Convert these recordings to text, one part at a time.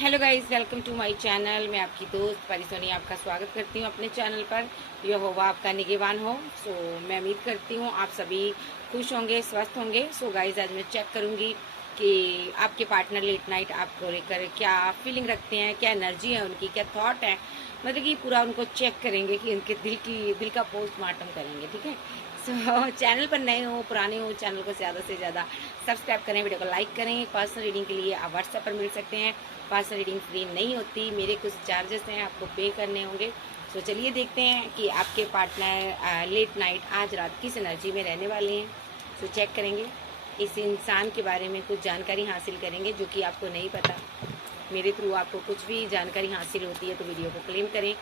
Hello guys, welcome to my channel. मैं आपकी दोस्त परिसोनी आपका स्वागत करती हूँ अपने चैनल पर। यहोवा आपका निगहबान हो। मैं उम्मीद करती हूँ आप सभी खुश होंगे, स्वस्थ होंगे। गाइस, आज मैं चेक करूँगी कि आपके पार्टनर लेट नाइट आपको लेकर क्या फीलिंग रखते हैं, क्या एनर्जी है उनकी, क्या थॉट है। मतलब कि पूरा उनको चेक करेंगे कि उनके दिल का पोस्टमार्टम करेंगे। ठीक है। चैनल पर नए हो पुराने हो, चैनल को ज़्यादा से ज़्यादा सब्सक्राइब करें, वीडियो को लाइक करें। पर्सनल रीडिंग के लिए आप व्हाट्सएप पर मिल सकते हैं। पर्सनल रीडिंग फ्री नहीं होती, मेरे कुछ चार्जेस हैं, आपको पे करने होंगे। चलिए देखते हैं कि आपके पार्टनर लेट नाइट आज रात किस एनर्जी में रहने वाले हैं। चेक करेंगे, इस इंसान के बारे में कुछ जानकारी हासिल करेंगे जो कि आपको नहीं पता। मेरे थ्रू आपको कुछ भी जानकारी हासिल होती है तो वीडियो को क्लेम करें।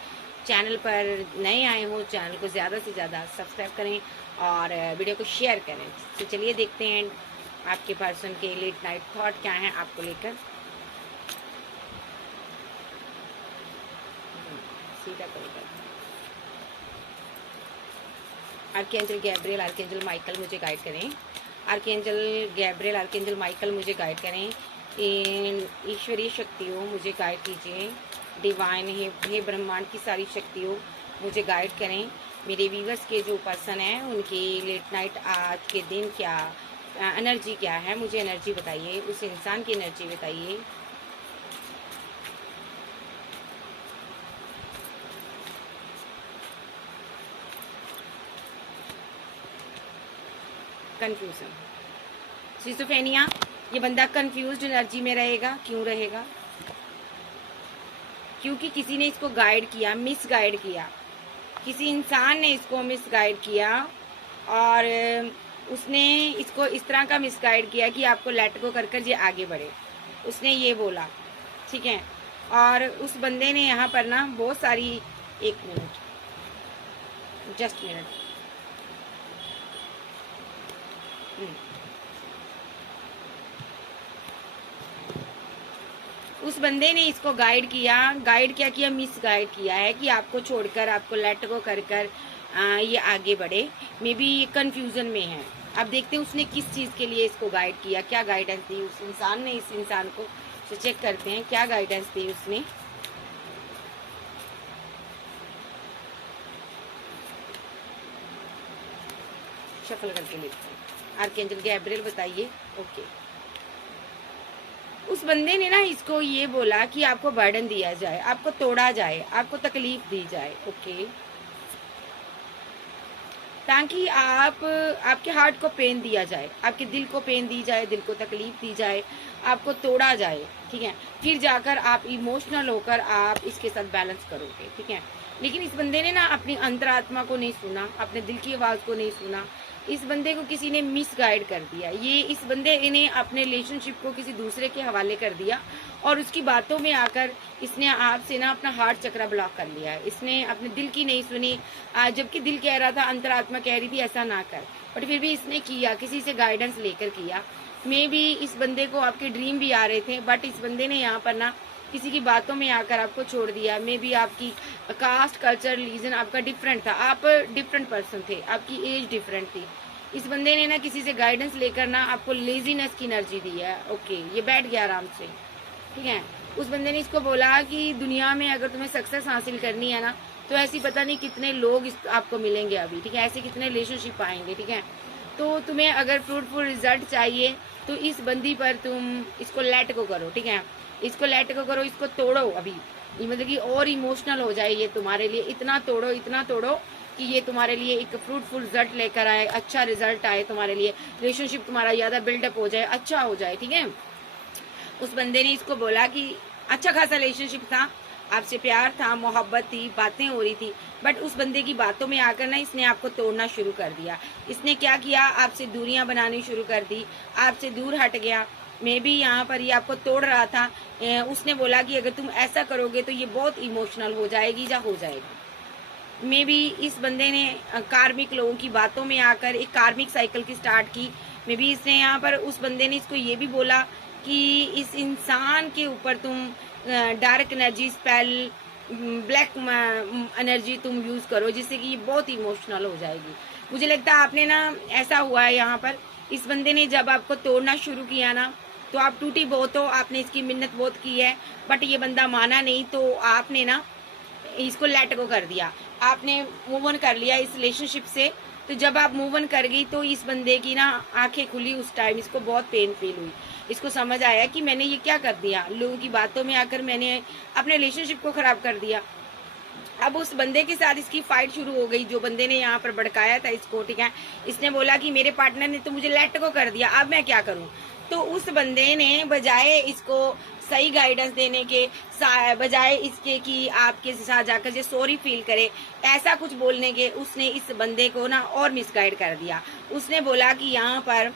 चैनल पर नए आए हो, चैनल को ज़्यादा से ज़्यादा सब्सक्राइब करें और वीडियो को शेयर करें। चलिए देखते हैं आपके पर्सन के लेट नाइट थॉट क्या हैं आपको लेकर। सीधा करेगा। आर्कएंजल गैब्रियल, आर्कएंजल माइकल मुझे गाइड करें। आर्कएंजल गैब्रियल, आर्कएंजल माइकल मुझे गाइड करें। इन ईश्वरीय शक्तियों मुझे गाइड कीजिए। डिवाइन हे ब्रह्मांड की सारी शक्तियों मुझे गाइड करें। मेरे व्यूवर्स के जो पर्सन हैं उनकी लेट नाइट आज के दिन क्या एनर्जी क्या है, मुझे एनर्जी बताइए। उस इंसान की एनर्जी बताइए। Confusion, schizophrenia. ये बंदा कंफ्यूज्ड एनर्जी में रहेगा। क्यों रहेगा? क्योंकि किसी ने इसको गाइड किया, मिस गाइड किया। किसी इंसान ने इसको मिस गाइड किया और उसने इसको इस तरह का मिस गाइड किया कि आपको लेट गो कर ये आगे बढ़े। उसने ये बोला, ठीक है। और उस बंदे ने यहाँ पर ना बहुत सारी, एक मिनट, जस्ट मिनट। उस बंदे ने इसको गाइड क्या किया, मिस गाइड किया है कि आपको छोड़कर, आपको लेट गो कर ये आगे बढ़े। मे बी ये कंफ्यूजन में है। अब देखते हैं उसने किस चीज़ के लिए इसको गाइड किया, क्या गाइडेंस दी उस इंसान ने इस इंसान को। तो चेक करते हैं क्या गाइडेंस दी उसने। शफल करके लिखते हैं। आर्कएंजल गैब्रियल बताइए। ओके, उस बंदे ने ना इसको ये बोला कि आपको बर्डन दिया जाए, आपको तोड़ा जाए, आपको तकलीफ दी जाए। ओके, ताकि आपके हार्ट को पेन दिया जाए, आपके दिल को पेन दी जाए, दिल को तकलीफ दी जाए, आपको तोड़ा जाए। ठीक है, फिर जाकर आप इमोशनल होकर आप इसके साथ बैलेंस करोगे। ठीक है, लेकिन इस बंदे ने ना अपनी अंतरात्मा को नहीं सुना, अपने दिल की आवाज़ को नहीं सुना। इस बंदे को किसी ने मिस गाइड कर दिया। ये इस बंदे ने अपने रिलेशनशिप को किसी दूसरे के हवाले कर दिया और उसकी बातों में आकर इसने आपसे ना अपना हार्ट चक्रा ब्लॉक कर लिया है। इसने अपने दिल की नहीं सुनी, जबकि दिल कह रहा था, अंतरात्मा कह रही थी ऐसा ना कर, बट फिर भी इसने किया, किसी से गाइडेंस लेकर किया। मे बी इस बंदे को आपके ड्रीम भी आ रहे थे, बट इस बंदे ने यहाँ पर ना किसी की बातों में आकर आपको छोड़ दिया। मे बी आपकी कास्ट, कल्चर, रिलीजन आपका डिफरेंट था, आप डिफरेंट पर्सन थे, आपकी एज डिफरेंट थी। इस बंदे ने ना किसी से गाइडेंस लेकर ना आपको लेजीनेस की एनर्जी दी है। ओके, ये बैठ गया आराम से। ठीक है, उस बंदे ने इसको बोला कि दुनिया में अगर तुम्हें सक्सेस हासिल करनी है ना, तो ऐसी पता नहीं कितने लोग आपको मिलेंगे अभी। ठीक है, ऐसे कितने रिलेशनशिप आएंगे। ठीक है, तो तुम्हें अगर फ्रूटफुल रिजल्ट चाहिए तो इस बंदी पर तुम इसको लेट को करो। ठीक है, इसको लेट को करो, इसको तोड़ो अभी। मतलब कि और इमोशनल हो जाए ये तुम्हारे लिए, इतना तोड़ो, इतना तोड़ो कि ये तुम्हारे लिए एक फ्रूटफुल रिजल्ट लेकर आए, अच्छा रिजल्ट आए तुम्हारे लिए, रिलेशनशिप तुम्हारा ज़्यादा बिल्डअप हो जाए, अच्छा हो जाए। ठीक है, उस बंदे ने इसको बोला कि अच्छा खासा रिलेशनशिप था, आपसे प्यार था, मोहब्बत थी, बातें हो रही थी, बट उस बंदे की बातों में आकर ना इसने आपको तोड़ना शुरू कर दिया। इसने क्या किया, आपसे दूरियां बनानी शुरू कर दी, आपसे दूर हट गया। मे बी यहाँ पर ये आपको तोड़ रहा था। उसने बोला कि अगर तुम ऐसा करोगे तो ये बहुत इमोशनल हो जाएगी या हो जाएगा। मे बी इस बंदे ने कार्मिक लोगों की बातों में आकर एक कार्मिक साइकिल की स्टार्ट की। मे बी इसने यहाँ पर, उस बंदे ने इसको ये भी बोला कि इस इंसान के ऊपर तुम dark energy, spell, black energy तुम यूज करो, जिससे कि ये बहुत इमोशनल हो जाएगी। मुझे लगता है आपने ना, ऐसा हुआ है यहाँ पर, इस बंदे ने जब आपको तोड़ना शुरू किया ना, तो आप टूटी बहुत हो, आपने इसकी मिन्नत बहुत की है, बट ये बंदा माना नहीं, तो आपने ना इसको लेट गो कर दिया, आपने मूव ऑन कर लिया इस रिलेशनशिप से। तो जब आप मूव ऑन कर गई तो इस बंदे की ना आंखें खुली उस टाइम, इसको बहुत पेन फील हुई, इसको समझ आया कि मैंने ये क्या कर दिया, लोगों की बातों में आकर मैंने अपने रिलेशनशिप को खराब कर दिया। अब उस बंदे के साथ इसकी फाइट शुरू हो गई, जो बंदे ने यहाँ पर भड़काया था इसको, ठीक है। इसने बोला कि मेरे पार्टनर ने तो मुझे लेट गो कर दिया, अब मैं क्या करूँ। तो उस बंदे ने बजाय इसको सही गाइडेंस देने के, बजाय इसके कि आपके साथ जाकर जो सॉरी फील करे, ऐसा कुछ बोलने के, उसने इस बंदे को ना और मिसगाइड कर दिया। उसने बोला कि यहाँ पर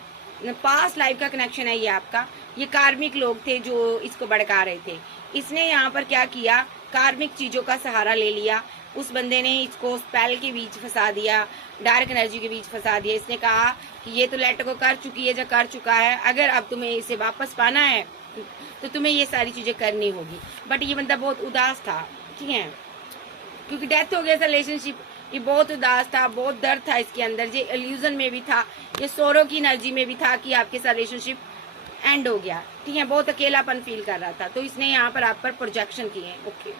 पास्ट लाइफ का कनेक्शन है ये आपका, ये कार्मिक लोग थे जो इसको भड़का रहे थे। इसने यहाँ पर क्या किया, कार्मिक चीजों का सहारा ले लिया। उस बंदे ने इसको स्पेल के बीच फंसा दिया, डार्क एनर्जी के बीच फंसा दिया। इसने कहा कि ये तो लेट को कर चुकी है, जो कर चुका है, अगर अब तुम्हें इसे वापस पाना है तो तुम्हें ये सारी चीजें करनी होगी। बट ये बंदा बहुत उदास था, ठीक है, क्योंकि डेथ हो गया था रिलेशनशिप। ये बहुत उदास था, बहुत दर्द था इसके अंदर, ये इल्यूजन में भी था, ये सोरो की एनर्जी में भी था कि आपके साथ रिलेशनशिप एंड हो गया, ठीक है। बहुत अकेलापन फील कर रहा था। तो इसने यहाँ पर आप पर प्रोजेक्शन किए हैं, ओके,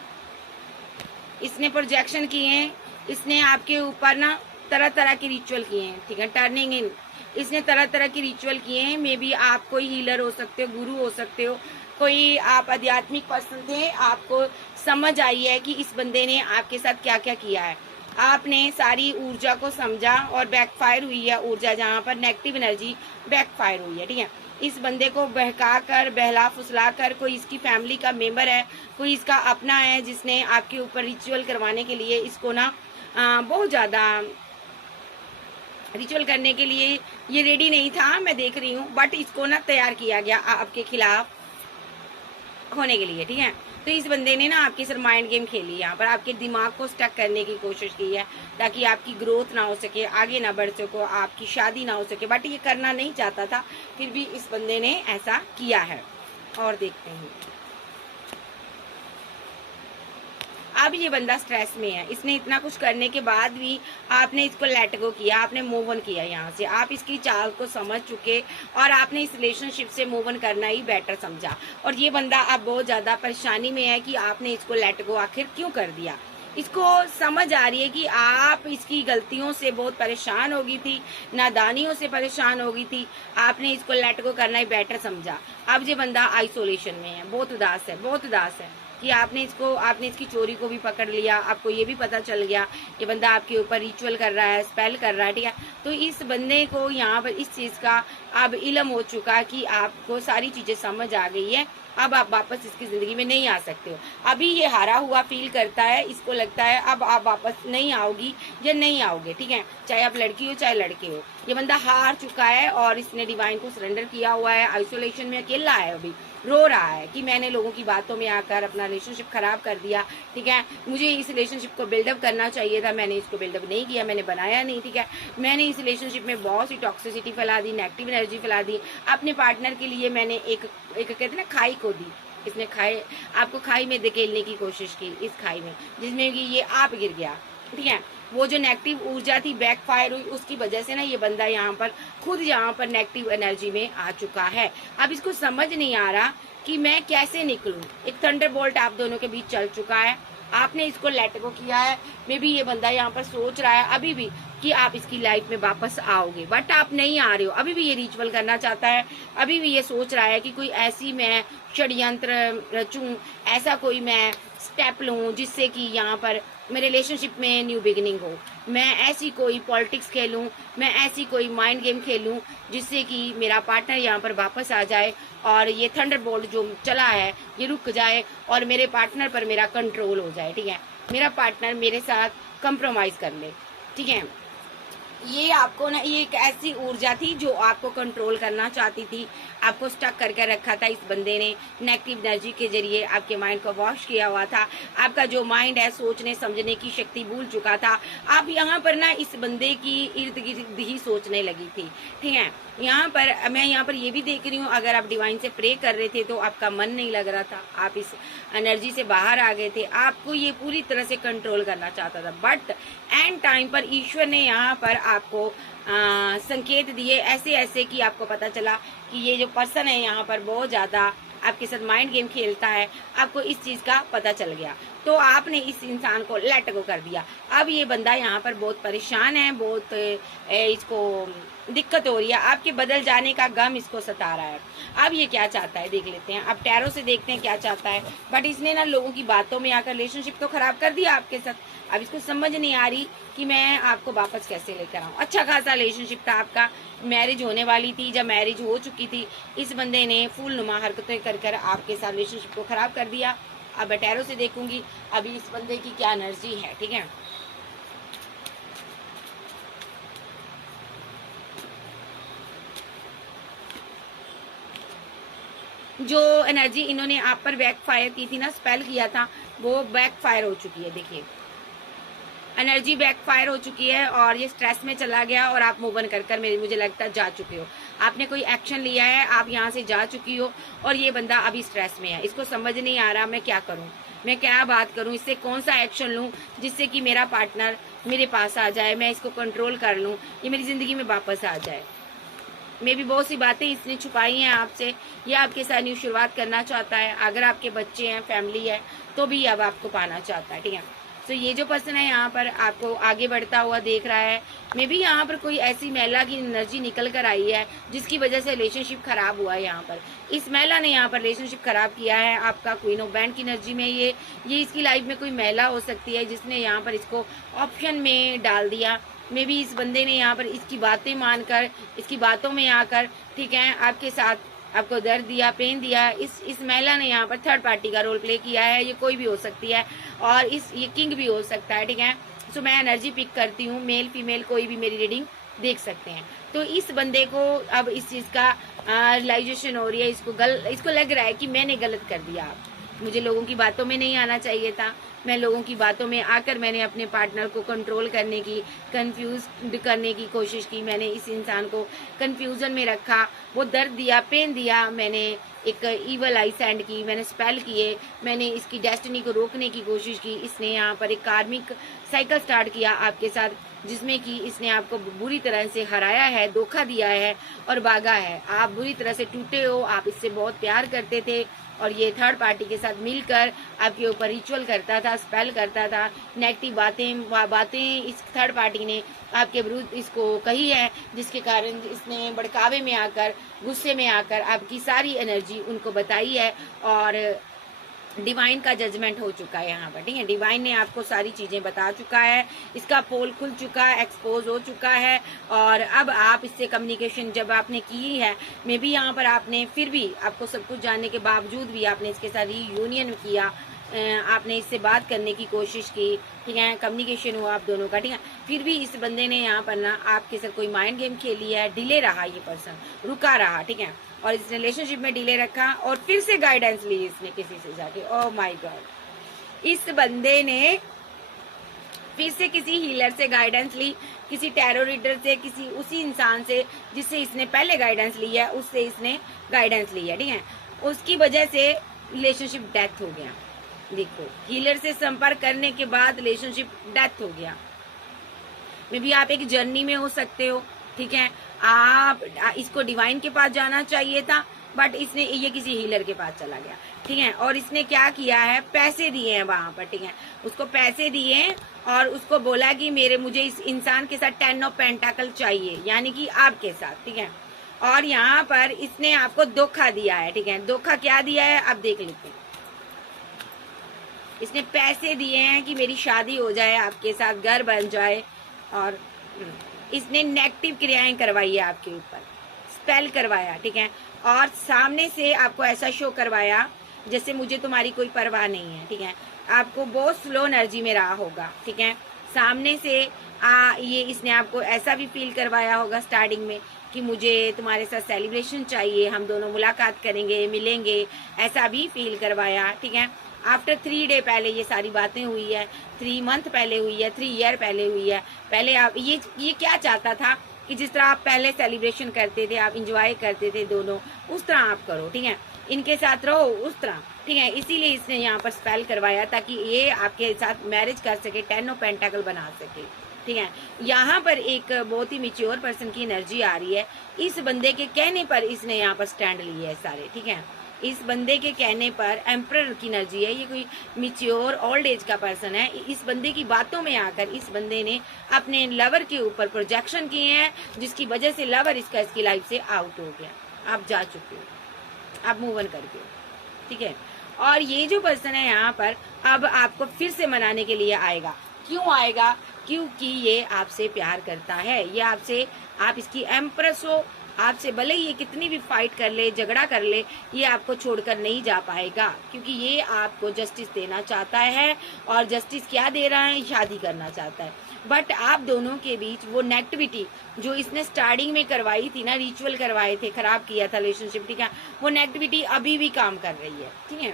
इसने प्रोजेक्शन किए हैं, इसने आपके ऊपर ना तरह तरह के रिचुअल किए हैं, ठीक है, टर्निंग इन, इसने तरह तरह के रिचुअल किए हैं। मे बी आप कोई हीलर हो सकते हो, गुरु हो सकते हो, कोई आप आध्यात्मिक पर्सन थे, आपको समझ आई है कि इस बंदे ने आपके साथ क्या क्या किया है। आपने सारी ऊर्जा को समझा और बैकफायर हुई है ऊर्जा, जहाँ पर नेगेटिव एनर्जी बैकफायर हुई है, ठीक है। इस बंदे को बहका कर, बहला फुसला कर, कोई इसकी फैमिली का मेंबर है, कोई इसका अपना है, जिसने आपके ऊपर रिचुअल करवाने के लिए इसको ना बहुत ज़्यादा रिचुअल करने के लिए ये रेडी नहीं था, मैं देख रही हूँ, बट इसको ना तैयार किया गया आपके खिलाफ होने के लिए, ठीक है। तो इस बंदे ने ना आपके सर माइंड गेम खेली, यहाँ पर आपके दिमाग को स्टक करने की कोशिश की है, ताकि आपकी ग्रोथ ना हो सके, आगे ना बढ़ सको, आपकी शादी ना हो सके। बट ये करना नहीं चाहता था, फिर भी इस बंदे ने ऐसा किया है। और देखते हैं, अब ये बंदा स्ट्रेस में है। इसने इतना कुछ करने के बाद भी आपने इसको लेट गो किया, आपने मूव ऑन किया यहाँ से, आप इसकी चाल को समझ चुके और आपने इस रिलेशनशिप से मूव ऑन करना ही बेटर समझा। और ये बंदा अब बहुत ज़्यादा परेशानी में है कि आपने इसको लेट गो आखिर क्यों कर दिया। इसको समझ आ रही है कि आप इसकी गलतियों से बहुत परेशान हो गई थी, नादानियों से परेशान हो गई थी, आपने इसको लेट गो करना ही बेटर समझा। अब ये बंदा आइसोलेशन में है, बहुत उदास है, बहुत उदास है कि आपने इसकी चोरी को भी पकड़ लिया, आपको ये भी पता चल गया ये बंदा आपके ऊपर रिचुअल कर रहा है, स्पेल कर रहा है, ठीक है। तो इस बंदे को यहाँ पर इस चीज़ का अब इल्म हो चुका कि आपको सारी चीज़ें समझ आ गई है, अब आप वापस इसकी ज़िंदगी में नहीं आ सकते हो। अभी ये हारा हुआ फील करता है, इसको लगता है अब आप वापस नहीं आओगी या नहीं आओगे, ठीक है, चाहे आप लड़की हो चाहे लड़के हो। ये बंदा हार चुका है और इसने डिवाइन को सरेंडर किया हुआ है, आइसोलेशन में अकेला है, अभी रो रहा है कि मैंने लोगों की बातों में आकर अपना रिलेशनशिप खराब कर दिया, ठीक है। मुझे इस रिलेशनशिप को बिल्डअप करना चाहिए था, मैंने इसको बिल्डअप नहीं किया, मैंने बनाया नहीं, ठीक है। मैंने इस रिलेशनशिप में बहुत सी टॉक्सिसिटी फैला दी, नेगेटिव एनर्जी फैला दी। अपने पार्टनर के लिए मैंने एक कहते हैं ना खाई को दी, इसने आपको खाई में धकेलने की कोशिश की, इस खाई में जिसमें कि ये आप गिर गया, ठीक है। वो जो नेगेटिव ऊर्जा थी बैकफायर हुई, उसकी वजह से ना ये बंदा यहाँ पर नेगेटिव एनर्जी में आ चुका है। अब इसको समझ नहीं आ रहा कि मैं कैसे निकलूं। एक थंडरबोल्ट आप दोनों के बीच चल चुका है, आपने इसको लेट गो किया है। मे बी ये बंदा यहाँ पर सोच रहा है अभी भी कि आप इसकी लाइफ में वापस आओगे, बट आप नहीं आ रहे हो। अभी भी ये रिचुअल करना चाहता है, अभी भी ये सोच रहा है कि कोई ऐसी मैं षड्यंत्र रचूं, ऐसा कोई मैं स्टेप लूं जिससे कि यहाँ पर मेरे रिलेशनशिप में न्यू बिगिनिंग हो। मैं ऐसी कोई पॉलिटिक्स खेलूं, मैं ऐसी कोई माइंड गेम खेलूं जिससे कि मेरा पार्टनर यहाँ पर वापस आ जाए और ये थंडरबोल्ट जो चला है ये रुक जाए और मेरे पार्टनर पर मेरा कंट्रोल हो जाए, ठीक है। मेरा पार्टनर मेरे साथ कंप्रोमाइज़ कर ले, ठीक है। ये आपको ना, ये एक ऐसी ऊर्जा थी जो आपको कंट्रोल करना चाहती थी, आपको स्टक करके रखा था। इस बंदे ने नेगेटिव एनर्जी के जरिए आपके माइंड को वॉश किया हुआ था। आपका जो माइंड है सोचने समझने की शक्ति भूल चुका था। आप यहाँ पर ना इस बंदे की इर्द गिर्द ही सोचने लगी थी, ठीक है। मैं यहाँ पर ये भी देख रही हूँ, अगर आप डिवाइन से प्रे कर रहे थे तो आपका मन नहीं लग रहा था, आप इस एनर्जी से बाहर आ गए थे। आपको ये पूरी तरह से कंट्रोल करना चाहता था, बट एंड टाइम पर ईश्वर ने यहाँ पर आपको संकेत दिए ऐसे ऐसे कि आपको पता चला कि ये जो पर्सन है यहाँ पर बहुत ज़्यादा आपके साथ माइंड गेम खेलता है, आपको इस चीज़ का पता चल गया, तो आपने इस इंसान को लेट गो कर दिया। अब ये बंदा यहाँ पर बहुत परेशान है, बहुत इसको दिक्कत हो रही है, आपके बदल जाने का गम इसको सता रहा है। अब ये क्या चाहता है देख लेते हैं, अब टैरो से देखते हैं क्या चाहता है। बट इसने ना लोगों की बातों में आकर रिलेशनशिप तो खराब कर दिया आपके साथ। अब इसको समझ नहीं आ रही कि मैं आपको वापस कैसे लेकर आऊँ। अच्छा खासा रिलेशनशिप था आपका, मैरिज होने वाली थी, जब मैरिज हो चुकी थी इस बंदे ने फूल नुमा हरकतें कर कर आपके साथ रिलेशनशिप को खराब कर दिया। अब टैरो से देखूंगी अभी इस बंदे की क्या एनर्जी है, ठीक है। जो एनर्जी इन्होंने आप पर बैक फायर की थी ना, स्पेल किया था, वो बैक फायर हो चुकी है। देखिए एनर्जी बैक फायर हो चुकी है और ये स्ट्रेस में चला गया और आप मूव ऑन कर कर मुझे लगता है जा चुके हो। आपने कोई एक्शन लिया है, आप यहाँ से जा चुकी हो और ये बंदा अभी स्ट्रेस में है। इसको समझ नहीं आ रहा मैं क्या करूँ, मैं क्या बात करूँ, इससे कौन सा एक्शन लूँ जिससे कि मेरा पार्टनर मेरे पास आ जाए, मैं इसको कंट्रोल कर लूँ, ये मेरी ज़िंदगी में वापस आ जाए। मे भी बहुत सी बातें इसने छुपाई हैं आपसे, ये आपके साथ न्यू शुरुआत करना चाहता है। अगर आपके बच्चे हैं, फैमिली है, तो भी अब आपको पाना चाहता है, ठीक है। तो ये जो पर्सन है यहाँ पर आपको आगे बढ़ता हुआ देख रहा है। मे भी यहाँ पर कोई ऐसी महिला की एनर्जी निकल कर आई है जिसकी वजह से रिलेशनशिप खराब हुआ है। यहाँ पर इस महिला ने यहाँ पर रिलेशनशिप खराब किया है आपका। क्वीन ऑफ बैंड की एनर्जी में ये इसकी लाइफ में कोई महिला हो सकती है जिसने यहाँ पर इसको ऑप्शन में डाल दिया। मे भी इस बंदे ने यहाँ पर इसकी बातें मानकर, इसकी बातों में आकर, ठीक है, आपके साथ आपको दर्द दिया, पेन दिया। इस महिला ने यहाँ पर थर्ड पार्टी का रोल प्ले किया है। ये कोई भी हो सकती है और ये किंग भी हो सकता है, ठीक है। सो मैं एनर्जी पिक करती हूँ, मेल फीमेल कोई भी मेरी रीडिंग देख सकते हैं। तो इस बंदे को अब इस चीज़ का रियलाइजेशन हो रही है, इसको लग रहा है कि मैंने गलत कर दिया, मुझे लोगों की बातों में नहीं आना चाहिए था। मैं लोगों की बातों में आकर मैंने अपने पार्टनर को कंट्रोल करने की, कंफ्यूज करने की कोशिश की। मैंने इस इंसान को कंफ्यूजन में रखा, वो दर्द दिया, पेन दिया। मैंने एक ईवल आई सेंड की, मैंने स्पेल किए, मैंने इसकी डेस्टिनी को रोकने की कोशिश की। इसने यहाँ पर एक कार्मिक साइकिल स्टार्ट किया आपके साथ, जिसमें कि इसने आपको बुरी तरह से हराया है, धोखा दिया है और भागा है। आप बुरी तरह से टूटे हो, आप इससे बहुत प्यार करते थे और ये थर्ड पार्टी के साथ मिलकर आपके ऊपर रिचुअल करता था, स्पेल करता था। नेगेटिव बातें इस थर्ड पार्टी ने आपके विरुद्ध इसको कही है, जिसके कारण इसने भड़कावे में आकर, गुस्से में आकर आपकी सारी एनर्जी उनको बताई है और डिवाइन का जजमेंट हो चुका है यहाँ पर, ठीक है। डिवाइन ने आपको सारी चीज़ें बता चुका है, इसका पोल खुल चुका है, एक्सपोज हो चुका है और अब आप इससे कम्युनिकेशन जब आपने की है, मे भी यहाँ पर आपने फिर भी आपको सब कुछ जानने के बावजूद भी आपने इसके साथ रीयूनियन किया, आपने इससे बात करने की कोशिश की, ठीक है, कम्युनिकेशन हुआ आप दोनों का, ठीक है। फिर भी इस बंदे ने यहाँ पर ना आपके साथ कोई माइंड गेम खेली है, डिले रहा, ये पर्सन रुका रहा, ठीक है, और इस रिलेशनशिप में डिले रखा और फिर से गाइडेंस ली इसने किसी से जाके। ओह माय गॉड, इस बंदे ने फिर से किसी हीलर से गाइडेंस ली, किसी टैरो रीडर से, किसी उसी इंसान से जिससे इसने पहले गाइडेंस ली है, उससे इसने गाइडेंस ली है, ठीक है। उसकी वजह से रिलेशनशिप डेथ हो गया। देखो, हीलर से संपर्क करने के बाद रिलेशनशिप डेथ हो गया। मे भी आप एक जर्नी में हो सकते हो, ठीक है, आप इसको डिवाइन के पास जाना चाहिए था, बट इसने ये किसी हीलर के पास चला गया, ठीक है। और इसने क्या किया है, पैसे दिए हैं वहां पर, ठीक है, उसको पैसे दिए और उसको बोला कि मुझे इस इंसान के साथ 10 ऑफ पेंटाकल चाहिए, यानी कि आपके साथ, ठीक है। और यहाँ पर इसने आपको धोखा दिया है, ठीक है। धोखा क्या दिया है अब देख लेते हैं। इसने पैसे दिए हैं कि मेरी शादी हो जाए, आपके साथ घर बन जाए, और इसने नेगेटिव क्रियाएं करवाई है आपके ऊपर, स्पेल करवाया, ठीक है। और सामने से आपको ऐसा शो करवाया जैसे मुझे तुम्हारी कोई परवाह नहीं है, ठीक है। आपको बहुत स्लो एनर्जी में रहा होगा, ठीक है। सामने से ये इसने आपको ऐसा भी फील करवाया होगा स्टार्टिंग में कि मुझे तुम्हारे साथ सेलिब्रेशन चाहिए, हम दोनों मुलाकात करेंगे, मिलेंगे, ऐसा भी फील करवाया, ठीक है। आफ्टर 3 डे पहले ये सारी बातें हुई है, 3 मंथ पहले हुई है, 3 ईयर पहले हुई है। पहले आप ये क्या चाहता था कि जिस तरह आप पहले सेलिब्रेशन करते थे, आप इंजॉय करते थे दोनों, उस तरह आप करो, ठीक है, इनके साथ रहो उस तरह, ठीक है। इसीलिए इसने यहाँ पर स्पेल करवाया ताकि ये आपके साथ मैरिज कर सके, 10 ऑफ पेंटाकल बना सके, ठीक है। यहाँ पर एक बहुत ही मिच्योर पर्सन की एनर्जी आ रही है। इस बंदे के कहने पर इसने यहाँ पर स्टैंड लिए है सारे, ठीक है। इस बंदे के कहने पर एम्परर की एनर्जी है। ये कोई मिच्योर ओल्ड एज का पर्सन है। इस बंदे की बातों में आकर इस बंदे ने अपने लवर के ऊपर प्रोजेक्शन किए हैं, जिसकी वजह से लवर इसकी लाइफ से आउट हो गया। आप जा चुके हो, आप मूव ऑन करके हो, ठीक है। और ये जो पर्सन है यहाँ पर अब आपको फिर से मनाने के लिए आएगा। क्यों आएगा? क्योंकि ये आपसे प्यार करता है। ये आपसे, आप इसकी एम्प्रेस हो। आपसे भले ये कितनी भी फाइट कर ले, झगड़ा कर ले, ये आपको छोड़कर नहीं जा पाएगा, क्योंकि ये आपको जस्टिस देना चाहता है। और जस्टिस क्या दे रहा है? शादी करना चाहता है। बट आप दोनों के बीच वो नेगेटिविटी जो इसने स्टार्टिंग में करवाई थी ना, रिचुअल करवाए थे, खराब किया था रिलेशनशिप, ठीक है, वो नेगेटिविटी अभी भी काम कर रही है, ठीक है।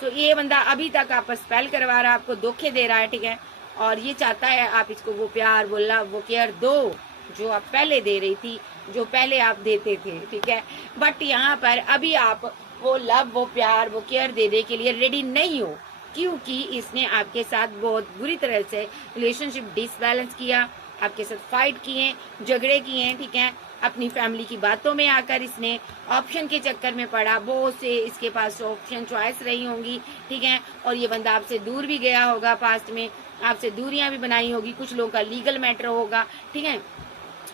सो ये बंदा अभी तक आप पर स्पेल करवा रहा है, आपको धोखे दे रहा है, ठीक है। और ये चाहता है आप इसको वो प्यार, वो लव, वो केयर दो जो आप पहले दे रही थी, जो पहले आप देते थे, ठीक है। बट यहाँ पर अभी आप वो लव, वो प्यार, वो केयर देने के लिए रेडी नहीं हो, क्योंकि इसने आपके साथ बहुत बुरी तरह से रिलेशनशिप डिसबैलेंस किया, आपके साथ फाइट किए, झगड़े किए, ठीक है। अपनी फैमिली की बातों में आकर इसने ऑप्शन के चक्कर में पड़ा, बहुत से इसके पास ऑप्शन चॉइस रही होंगी, ठीक है। और ये बंदा आपसे दूर भी गया होगा, पास्ट में आपसे दूरियां भी बनाई होगी, कुछ लोगों का लीगल मैटर होगा, ठीक है।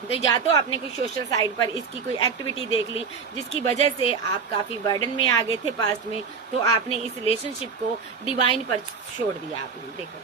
तो या तो आपने कोई सोशल साइट पर इसकी कोई एक्टिविटी देख ली जिसकी वजह से आप काफी बर्डन में आ गए थे पास्ट में, तो आपने इस रिलेशनशिप को डिवाइन पर छोड़ दिया। आपने देखो,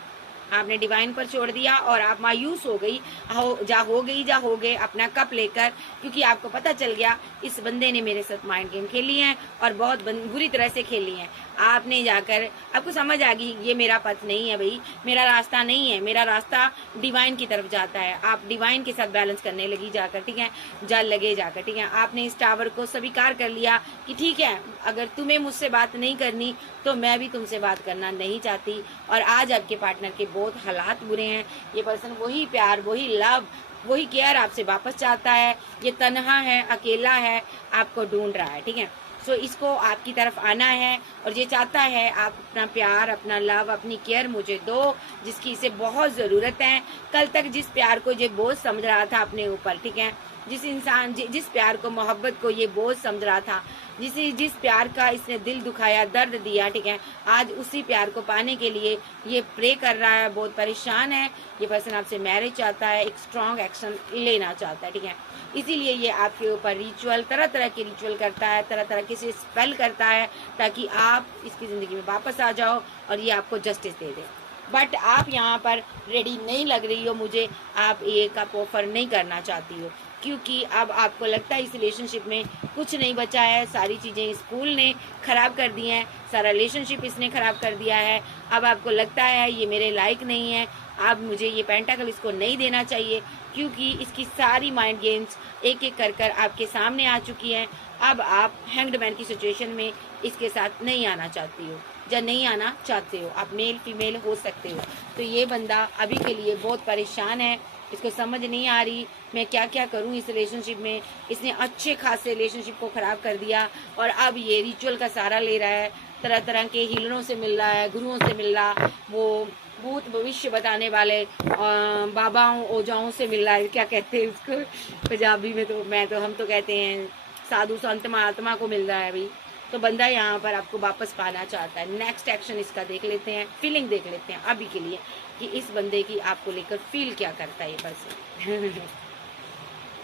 आपने डिवाइन पर छोड़ दिया और आप मायूस हो गई, हो गए अपना कप लेकर, क्योंकि आपको पता चल गया इस बंदे ने मेरे साथ माइंड गेम खेली है और बहुत बुरी तरह से खेली है। आपने जाकर आपको समझ आ गई ये मेरा पथ नहीं है भाई, मेरा रास्ता नहीं है, मेरा रास्ता डिवाइन की तरफ जाता है। आप डिवाइन के साथ बैलेंस करने लगी जाकर, ठीक है, जल लगे जाकर, ठीक है। आपने इस टावर को स्वीकार कर लिया कि ठीक है, अगर तुम्हें मुझसे बात नहीं करनी तो मैं भी तुमसे बात करना नहीं चाहती। और आज आपके पार्टनर के बहुत हालात बुरे हैं। ये पर्सन वही प्यार, वही लव, वही केयर आपसे वापस चाहता है। ये तन्हा है, अकेला है, आपको ढूंढ रहा है, ठीक है। सो इसको आपकी तरफ आना है और ये चाहता है आप अपना प्यार, अपना लव, अपनी केयर मुझे दो, जिसकी इसे बहुत ज़रूरत है। कल तक जिस प्यार को ये बोझ समझ रहा था अपने ऊपर, ठीक है, जिस प्यार को, मोहब्बत को ये बोझ समझ रहा था, जिस प्यार का इसने दिल दुखाया, दर्द दिया, ठीक है, आज उसी प्यार को पाने के लिए ये प्रे कर रहा है, बहुत परेशान है। ये पर्सन आपसे मैरिज चाहता है, एक स्ट्रॉन्ग एक्शन लेना चाहता है, ठीक है। इसीलिए ये आपके ऊपर रिचुअल, तरह तरह के रिचुअल करता है, तरह तरह के से स्पेल करता है, ताकि आप इसकी ज़िंदगी में वापस आ जाओ और ये आपको जस्टिस दे दे। बट आप यहाँ पर रेडी नहीं लग रही हो मुझे, आप ये कप ऑफर नहीं करना चाहती हो, क्योंकि अब आपको लगता है इस रिलेशनशिप में कुछ नहीं बचा है। सारी चीज़ें स्कूल ने ख़राब कर दी हैं, सारा रिलेशनशिप इसने ख़राब कर दिया है। अब आपको लगता है ये मेरे लायक नहीं है, अब मुझे ये पेंटाकल इसको नहीं देना चाहिए, क्योंकि इसकी सारी माइंड गेम्स एक एक कर कर आपके सामने आ चुकी हैं। अब आप हैंग्ड मैन की सिचुएशन में इसके साथ नहीं आना चाहती हो या नहीं आना चाहते हो। आप मेल फीमेल हो सकते हो। तो ये बंदा अभी के लिए बहुत परेशान है, इसको समझ नहीं आ रही मैं क्या क्या करूं इस रिलेशनशिप में। इसने अच्छे खासे रिलेशनशिप को ख़राब कर दिया और अब ये रिचुअल का सहारा ले रहा है, तरह तरह के हीलरों से मिल रहा है, गुरुओं से मिल रहा, वो भूत भविष्य बताने वाले बाबाओं ओजाओं से मिल रहा है। क्या कहते हैं उसको पंजाबी में, तो हम तो कहते हैं साधु संत महात्मा को मिल रहा है भाई। तो बंदा यहाँ पर आपको वापस पाना चाहता है। नेक्स्ट एक्शन इसका देख लेते हैं, फीलिंग देख लेते हैं अभी के लिए कि इस बंदे की आपको लेकर फील क्या करता है ये पर्सन।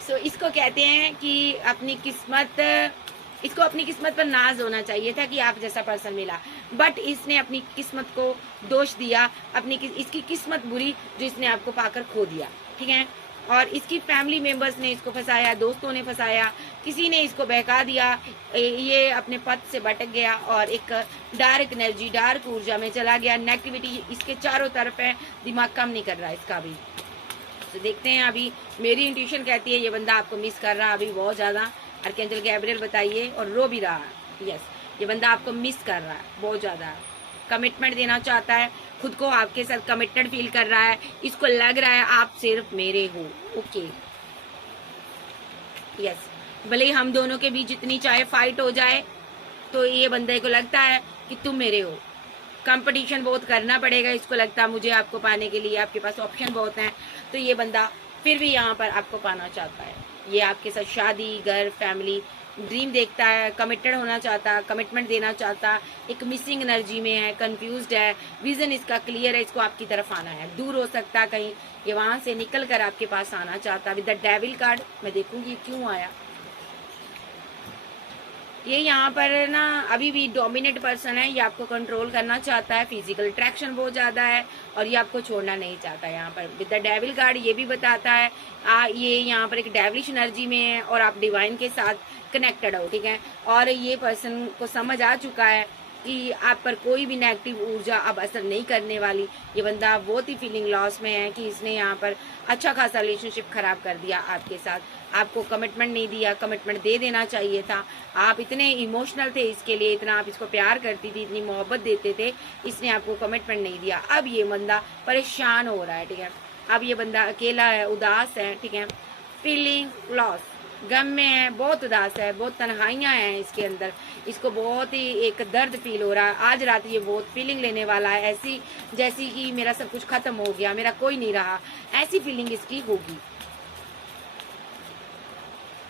सो इसको कहते हैं कि इसको अपनी किस्मत पर नाज होना चाहिए था कि आप जैसा पर्सन मिला, बट इसने अपनी किस्मत को दोष दिया, इसकी किस्मत बुरी जो इसने आपको पाकर खो दिया, ठीक है। और इसकी फैमिली मेंबर्स ने इसको फंसाया, दोस्तों ने फंसाया, किसी ने इसको बहका दिया, ये अपने पथ से भटक गया और एक डार्क एनर्जी, डार्क ऊर्जा में चला गया। नेगेटिविटी इसके चारों तरफ है, दिमाग काम नहीं कर रहा इसका भी। तो देखते हैं, अभी मेरी इंट्यूशन कहती है ये बंदा आपको मिस कर रहा है अभी बहुत ज़्यादा। आर्कएंजल गैब्रियल बताइए, और रो भी रहा है। यस, ये बंदा आपको मिस कर रहा है बहुत ज़्यादा, कमिटमेंट देना चाहता है, खुद को आपके साथ कमिटेड फील कर रहा है, इसको लग रहा है आप सिर्फ मेरे हो। ओके, यस, भले ही हम दोनों के बीच जितनी चाहे फाइट हो जाए, तो ये बंदे को लगता है कि तुम मेरे हो, कंपटीशन बहुत करना पड़ेगा, इसको लगता है मुझे आपको पाने के लिए, आपके पास ऑप्शन बहुत हैं, तो ये बंदा फिर भी यहाँ पर आपको पाना चाहता है। ये आपके साथ शादी, घर, फैमिली ड्रीम देखता है, कमिटेड होना चाहता, कमिटमेंट देना चाहता, एक मिसिंग एनर्जी में है, कंफ्यूज्ड है, विजन इसका क्लियर है, इसको आपकी तरफ आना है, दूर हो सकता है कहीं, ये वहां से निकल कर आपके पास आना चाहता। विद द डेविल कार्ड मैं देखूंगी क्यों आया। ये यहाँ पर ना अभी भी डोमिनेट पर्सन है, ये आपको कंट्रोल करना चाहता है, फिजिकल अट्रैक्शन बहुत ज्यादा है और ये आपको छोड़ना नहीं चाहता। यहाँ पर विद द डेविल कार्ड ये भी बताता है ये यहाँ पर एक डेविलिश एनर्जी में है और आप डिवाइन के साथ कनेक्टेड हो, ठीक है। और ये पर्सन को समझ आ चुका है कि आप पर कोई भी नेगेटिव ऊर्जा अब असर नहीं करने वाली। ये बंदा बहुत ही फीलिंग लॉस में है कि इसने यहाँ पर अच्छा खासा रिलेशनशिप खराब कर दिया आपके साथ, आपको कमिटमेंट नहीं दिया, कमिटमेंट दे देना चाहिए था। आप इतने इमोशनल थे इसके लिए, इतना आप इसको प्यार करती थी, इतनी मोहब्बत देते थे, इसने आपको कमिटमेंट नहीं दिया। अब ये बंदा परेशान हो रहा है, ठीक है। अब ये बंदा अकेला है, उदास है, ठीक है, फीलिंग लॉस, गम में है, बहुत उदास है, बहुत तन्हाइयाँ हैं इसके अंदर, इसको बहुत ही एक दर्द फील हो रहा है। आज रात ये बहुत फीलिंग लेने वाला है, ऐसी जैसी कि मेरा सब कुछ खत्म हो गया, मेरा कोई नहीं रहा, ऐसी फीलिंग इसकी होगी।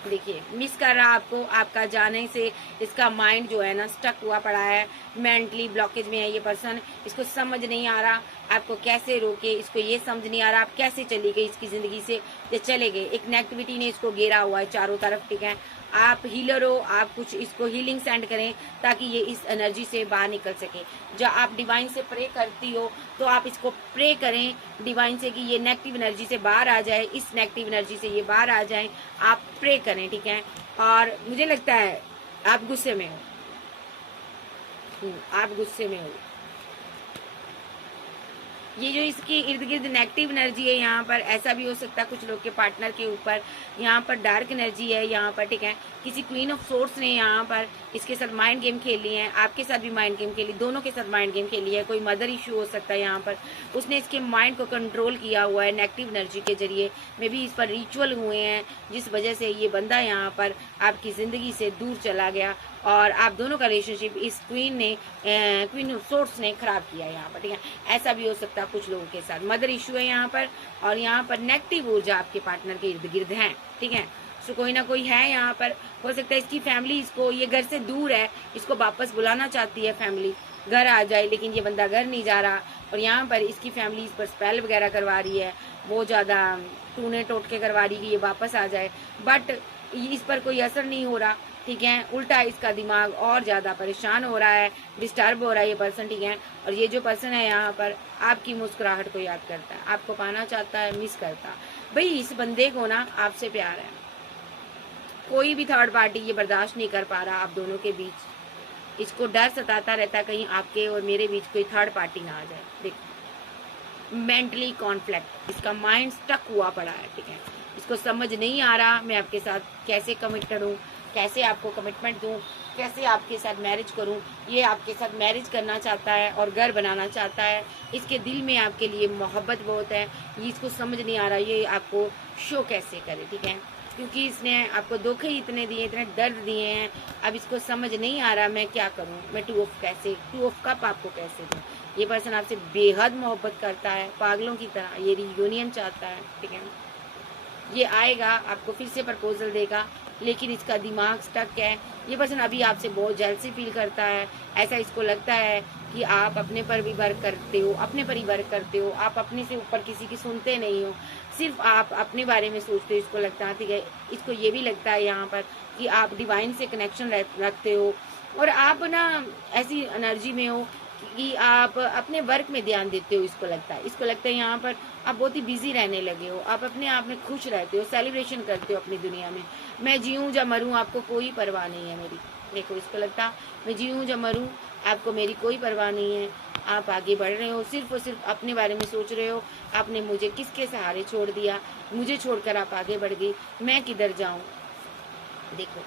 देखिए मिस कर रहा आपको, आपका जाने से इसका माइंड जो है ना स्टक हुआ पड़ा है, मेंटली ब्लॉकेज में है ये पर्सन। इसको समझ नहीं आ रहा आपको कैसे रोके, इसको ये समझ नहीं आ रहा आप कैसे चली गई इसकी जिंदगी से, ये चले गए। एक नेगेटिविटी ने इसको घेरा हुआ है चारों तरफ, ठीक है। आप हीलर हो, आप कुछ इसको हीलिंग सेंड करें ताकि ये इस एनर्जी से बाहर निकल सके। जब आप डिवाइन से प्रे करती हो तो आप इसको प्रे करें डिवाइन से कि ये नेगेटिव एनर्जी से बाहर आ जाए, इस नेगेटिव एनर्जी से ये बाहर आ जाए, आप प्रे करें, ठीक है। और मुझे लगता है आप गुस्से में हो, आप गुस्से में हो। ये जो इसकी इर्द गिर्द नेगेटिव एनर्जी है यहाँ पर, ऐसा भी हो सकता है कुछ लोग के पार्टनर के ऊपर यहाँ पर डार्क एनर्जी है यहाँ पर, ठीक है। किसी क्वीन ऑफ सोर्स ने यहाँ पर इसके साथ माइंड गेम खेली है, आपके साथ भी माइंड गेम खेली, दोनों के साथ माइंड गेम खेली है। कोई मदर इशू हो सकता है यहाँ पर, उसने इसके माइंड को कंट्रोल किया हुआ है नेगेटिव एनर्जी के जरिए। में भी इस पर रिचुअल हुए हैं जिस वजह से ये बंदा यहाँ पर आपकी जिंदगी से दूर चला गया और आप दोनों का रिलेशनशिप इस क्वीन ऑफ सोर्स ने खराब किया यहाँ पर, ठीक है। ऐसा भी हो सकता है कुछ लोगों के साथ मदर इशू है यहाँ पर, और यहाँ पर नेगेटिव ऊर्जा आपके पार्टनर के इर्द गिर्द है, ठीक है। तो कोई ना कोई है यहाँ पर, हो सकता है इसकी फैमिली इसको, ये घर से दूर है, इसको वापस बुलाना चाहती है, फैमिली घर आ जाए, लेकिन ये बंदा घर नहीं जा रहा। और यहाँ पर इसकी फैमिली इस पर स्पेल वगैरह करवा रही है, बहुत ज़्यादा टूने टोटके करवा रही है कि ये वापस आ जाए, बट इस पर कोई असर नहीं हो रहा, ठीक है। उल्टा इसका दिमाग और ज़्यादा परेशान हो रहा है, डिस्टर्ब हो रहा है ये पर्सन, ठीक है। और ये जो पर्सन है यहाँ पर आपकी मुस्कुराहट को याद करता है, आपको पाना चाहता है, मिस करता। भाई इस बंदे को ना आपसे प्यार है, कोई भी थर्ड पार्टी ये बर्दाश्त नहीं कर पा रहा आप दोनों के बीच। इसको डर सताता रहता कहीं आपके और मेरे बीच कोई थर्ड पार्टी ना आ जाए। देखो मेंटली कॉन्फ्लिक्ट, इसका माइंड स्टक हुआ पड़ा है, ठीक है। इसको समझ नहीं आ रहा मैं आपके साथ कैसे कमिटेड हूँ, कैसे आपको कमिटमेंट दूँ, कैसे आपके साथ मैरिज करूँ। ये आपके साथ मैरिज करना चाहता है और घर बनाना चाहता है, इसके दिल में आपके लिए मोहब्बत बहुत है। ये इसको समझ नहीं आ रहा ये आपको शो कैसे करे, ठीक है, क्योंकि इसने आपको धोखे इतने दिए, इतने दर्द दिए हैं। अब इसको समझ नहीं आ रहा मैं क्या करूं, मैं टू ऑफ कप आपको कैसे दूं। ये पर्सन आपसे बेहद मोहब्बत करता है, पागलों की तरह ये रियूनियन चाहता है, ठीक है। ये आएगा आपको फिर से प्रपोजल देगा, लेकिन इसका दिमाग स्टक है। ये पर्सन अभी आपसे बहुत जेलसी फील करता है, ऐसा इसको लगता है कि आप अपने पर भी वर्क करते हो, अपने पर ही वर्क करते हो, आप अपने से ऊपर किसी की सुनते नहीं हो, सिर्फ आप अपने बारे में सोचते हो। इसको लगता है, ठीक है, इसको ये भी लगता है यहाँ पर कि आप डिवाइन से कनेक्शन रखते हो और आप ना ऐसी एनर्जी में हो कि आप अपने वर्क में ध्यान देते हो। इसको लगता है यहाँ पर आप बहुत ही बिजी रहने लगे हो, आप अपने आप में खुश रहते हो, सेलिब्रेशन करते हो अपनी दुनिया में। मैं जीऊँ या मरूँ आपको कोई परवाह नहीं है मेरी। देखो इसको लगता मैं जीऊँ या मरूँ आपको मेरी कोई परवाह नहीं है। आप आगे बढ़ रहे हो, सिर्फ और सिर्फ अपने बारे में सोच रहे हो। आपने मुझे किसके सहारे छोड़ दिया, मुझे छोड़कर आप आगे बढ़ गई, मैं किधर जाऊं। देखो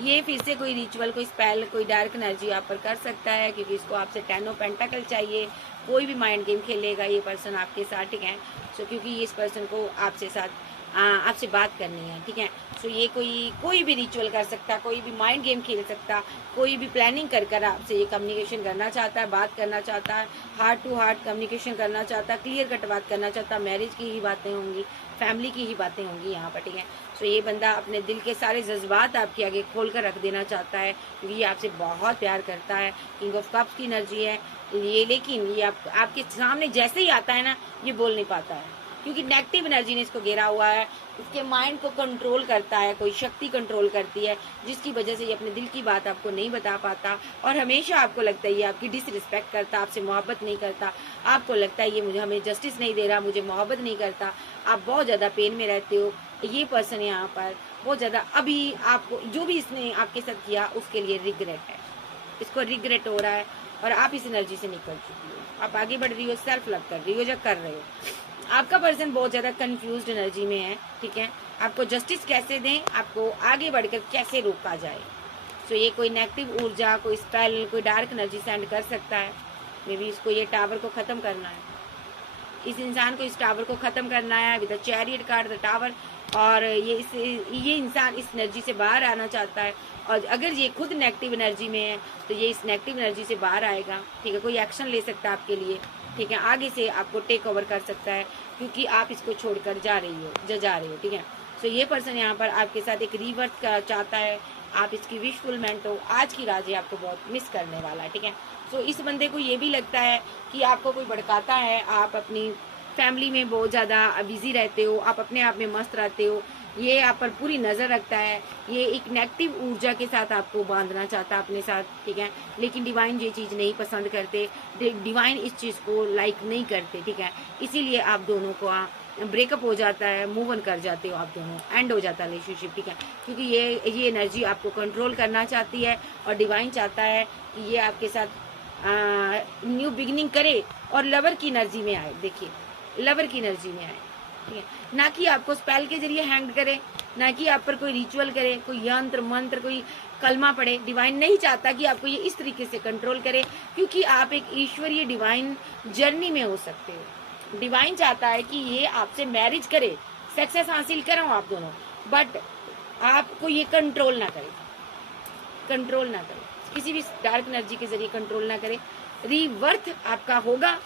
ये फिर से कोई रिचुअल, कोई स्पेल, कोई डार्क एनर्जी आप पर कर सकता है, क्योंकि इसको आपसे 10 ऑफ पेंटाकल चाहिए। कोई भी माइंड गेम खेलेगा ये पर्सन आपके साथ, ठीक है। सो क्योंकि इस पर्सन को आपसे बात करनी है, ठीक है। सो ये कोई भी रिचुअल कर सकता, कोई भी माइंड गेम खेल सकता, कोई भी प्लानिंग कर कर आपसे ये कम्युनिकेशन करना चाहता है, बात करना चाहता है, हार्ट टू हार्ट कम्युनिकेशन करना चाहता है, क्लियर कट बात करना चाहता है, मैरिज की ही बातें होंगी, फैमिली की ही बातें होंगी यहाँ पर, ठीक है। सो ये बंदा अपने दिल के सारे जज्बात आपके आगे खोल कर रख देना चाहता है, क्योंकि ये आपसे बहुत प्यार करता है। किंग ऑफ कप्स की एनर्जी है ये, लेकिन ये आपके सामने जैसे ही आता है ना, ये बोल नहीं पाता है, क्योंकि नेगेटिव एनर्जी ने इसको घेरा हुआ है। इसके माइंड को कंट्रोल करता है, कोई शक्ति कंट्रोल करती है, जिसकी वजह से ये अपने दिल की बात आपको नहीं बता पाता, और हमेशा आपको लगता है ये आपकी डिसरिस्पेक्ट करता, आपसे मोहब्बत नहीं करता, आपको लगता है ये हमें जस्टिस नहीं दे रहा, मुझे मोहब्बत नहीं करता, आप बहुत ज़्यादा पेन में रहते हो। ये पर्सन यहाँ पर बहुत ज़्यादा अभी आपको जो भी इसने आपके साथ किया उसके लिए रिग्रेट है, इसको रिग्रेट हो रहा है, और आप इस एनर्जी से निकल चुकी हो, आप आगे बढ़ रही हो, सेल्फ लव कर रही हो, जो कर रहे हो। आपका पर्सन बहुत ज़्यादा कंफ्यूज्ड एनर्जी में है, ठीक है। आपको जस्टिस कैसे दें, आपको आगे बढ़कर कैसे रोका जाए। सो ये कोई नेगेटिव ऊर्जा, कोई स्पेल, कोई डार्क एनर्जी सेंड कर सकता है। मे बी इसको ये टावर को ख़त्म करना है, इस इंसान को इस टावर को ख़त्म करना है with the chariot card, the tower. और ये इंसान इस एनर्जी से बाहर आना चाहता है, और अगर ये खुद नेगेटिव एनर्जी में है तो ये इस नेगेटिव एनर्जी से बाहर आएगा, ठीक है। कोई एक्शन ले सकता है आपके लिए, ठीक है, आगे से आपको टेक ओवर कर सकता है, क्योंकि आप इसको छोड़कर जा रहे हो, ठीक है। सो ये पर्सन यहाँ पर आपके साथ एक रीवर्थ चाहता है, आप इसकी विशफुलमेंट हो, आज की रात ये आपको बहुत मिस करने वाला है, ठीक है। सो इस बंदे को ये भी लगता है कि आपको कोई भड़काता है, आप अपनी फैमिली में बहुत ज़्यादा बिजी रहते हो, आप अपने आप में मस्त रहते हो, ये आप पर पूरी नज़र रखता है, ये एक नेगेटिव ऊर्जा के साथ आपको बांधना चाहता है अपने साथ, ठीक है। लेकिन डिवाइन ये चीज़ नहीं पसंद करते, डिवाइन इस चीज़ को लाइक नहीं करते, ठीक है। इसीलिए आप दोनों को ब्रेकअप हो जाता है, मूव ऑन कर जाते हो आप दोनों, एंड हो जाता है रिलेशनशिप, ठीक है। क्योंकि ये एनर्जी आपको कंट्रोल करना चाहती है, और डिवाइन चाहता है कि ये आपके साथ न्यू बिगिनिंग करे और लवर की एनर्जी में आए। देखिए, लवर की एनर्जी में आए, ठीक है, ना कि आपको स्पेल के जरिए हैंग करे, ना कि आप पर कोई रिचुअल करे, कोई यंत्र मंत्र, कोई कलमा पड़े। डिवाइन नहीं चाहता कि आपको ये इस तरीके से कंट्रोल करे, क्योंकि आप एक ईश्वरीय डिवाइन जर्नी में हो सकते हो। डिवाइन चाहता है कि ये आपसे मैरिज करे, सक्सेस हासिल करो आप दोनों, बट आपको ये कंट्रोल ना करे, किसी भी डार्क एनर्जी के जरिए कंट्रोल ना करे। रीवर्थ आपका होगा,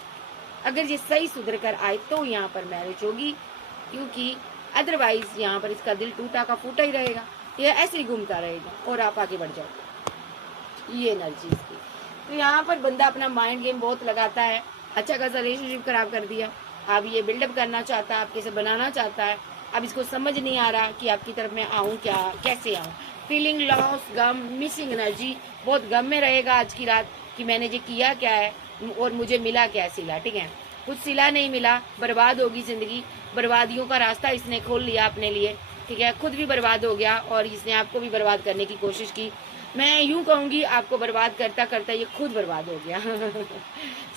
अगर ये सही सुधर कर आए तो यहाँ पर मैरिज होगी, क्योंकि अदरवाइज यहाँ पर इसका दिल टूटा का फूटा ही रहेगा, ये ऐसे ही घूमता रहेगा और आप आगे बढ़ जाओगे। ये एनर्जी इसकी। तो यहाँ पर बंदा अपना माइंड गेम बहुत लगाता है, अच्छा खासा रिलेशनशिप खराब कर दिया, अब ये बिल्डअप करना चाहता है, आपके से बनाना चाहता है। अब इसको समझ नहीं आ रहा कि आपकी तरफ मैं आऊँ क्या, कैसे आऊँ। फीलिंग लॉस, गम, मिसिंग एनर्जी, बहुत गम में रहेगा आज की रात कि मैंने ये किया क्या है और मुझे मिला क्या सिला, ठीक है। कुछ सिला नहीं मिला, बर्बाद होगी ज़िंदगी, बर्बादियों का रास्ता इसने खोल लिया अपने लिए, ठीक है। खुद भी बर्बाद हो गया और इसने आपको भी बर्बाद करने की कोशिश की। मैं यूँ कहूँगी आपको बर्बाद करता करता ये खुद बर्बाद हो गया।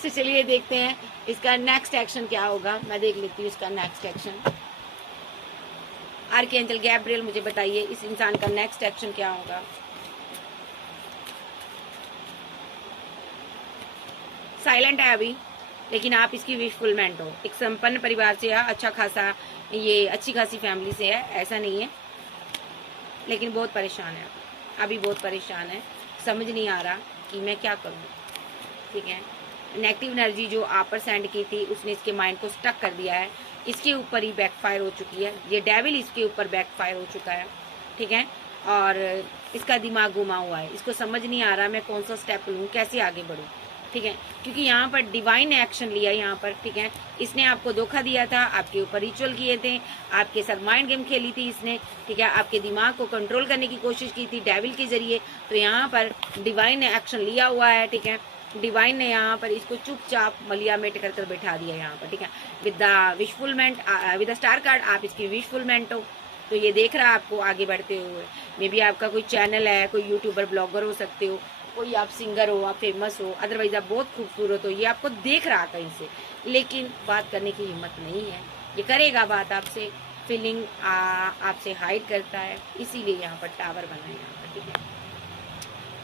तो चलिए देखते हैं इसका नेक्स्ट एक्शन क्या होगा। मैं देख लेती हूँ इसका नेक्स्ट एक्शन। आर्कएंजल गैब्रियल मुझे बताइए इस इंसान का नेक्स्ट एक्शन क्या होगा। साइलेंट है अभी, लेकिन आप इसकी विशफुलमेंट हो। एक संपन्न परिवार से है, अच्छा खासा, ये अच्छी खासी फैमिली से है, ऐसा नहीं है, लेकिन बहुत परेशान है अभी बहुत परेशान है। समझ नहीं आ रहा कि मैं क्या करूँ, ठीक है। नेगेटिव एनर्जी जो आप पर सेंड की थी उसने इसके माइंड को स्टक कर दिया है, इसके ऊपर ही बैकफायर हो चुकी है। ये डेविल इसके ऊपर बैकफायर हो चुका है, ठीक है। और इसका दिमाग घुमा हुआ है, इसको समझ नहीं आ रहा मैं कौन सा स्टेप लूँ, कैसे आगे बढ़ूँ, ठीक है। क्योंकि यहाँ पर डिवाइन ने एक्शन लिया यहाँ पर, ठीक है। इसने आपको धोखा दिया था, आपके ऊपर रिचुअल किए थे, आपके साथ माइंड गेम खेली थी इसने, ठीक है। आपके दिमाग को कंट्रोल करने की कोशिश की थी डेविल के जरिए। तो यहाँ पर डिवाइन ने एक्शन लिया हुआ है, ठीक है। डिवाइन ने यहाँ पर इसको चुपचाप मलिया मेट कर बैठा दिया यहाँ पर, ठीक है। With the wish fulfilment, with the star card आप इसकी विशफुलमेंट हो। तो ये देख रहा है आपको आगे बढ़ते हुए। मे बी आपका कोई चैनल है, कोई यूट्यूबर ब्लॉगर हो सकते हो, कोई आप सिंगर हो, आप फेमस हो, अदरवाइज आप बहुत खूबसूरत हो। ये आपको देख रहा कहीं से, लेकिन बात करने की हिम्मत नहीं है। ये करेगा बात आपसे, फीलिंग आपसे हाइड करता है, इसीलिए यहाँ पर टावर बना है यहाँ पर, ठीक है।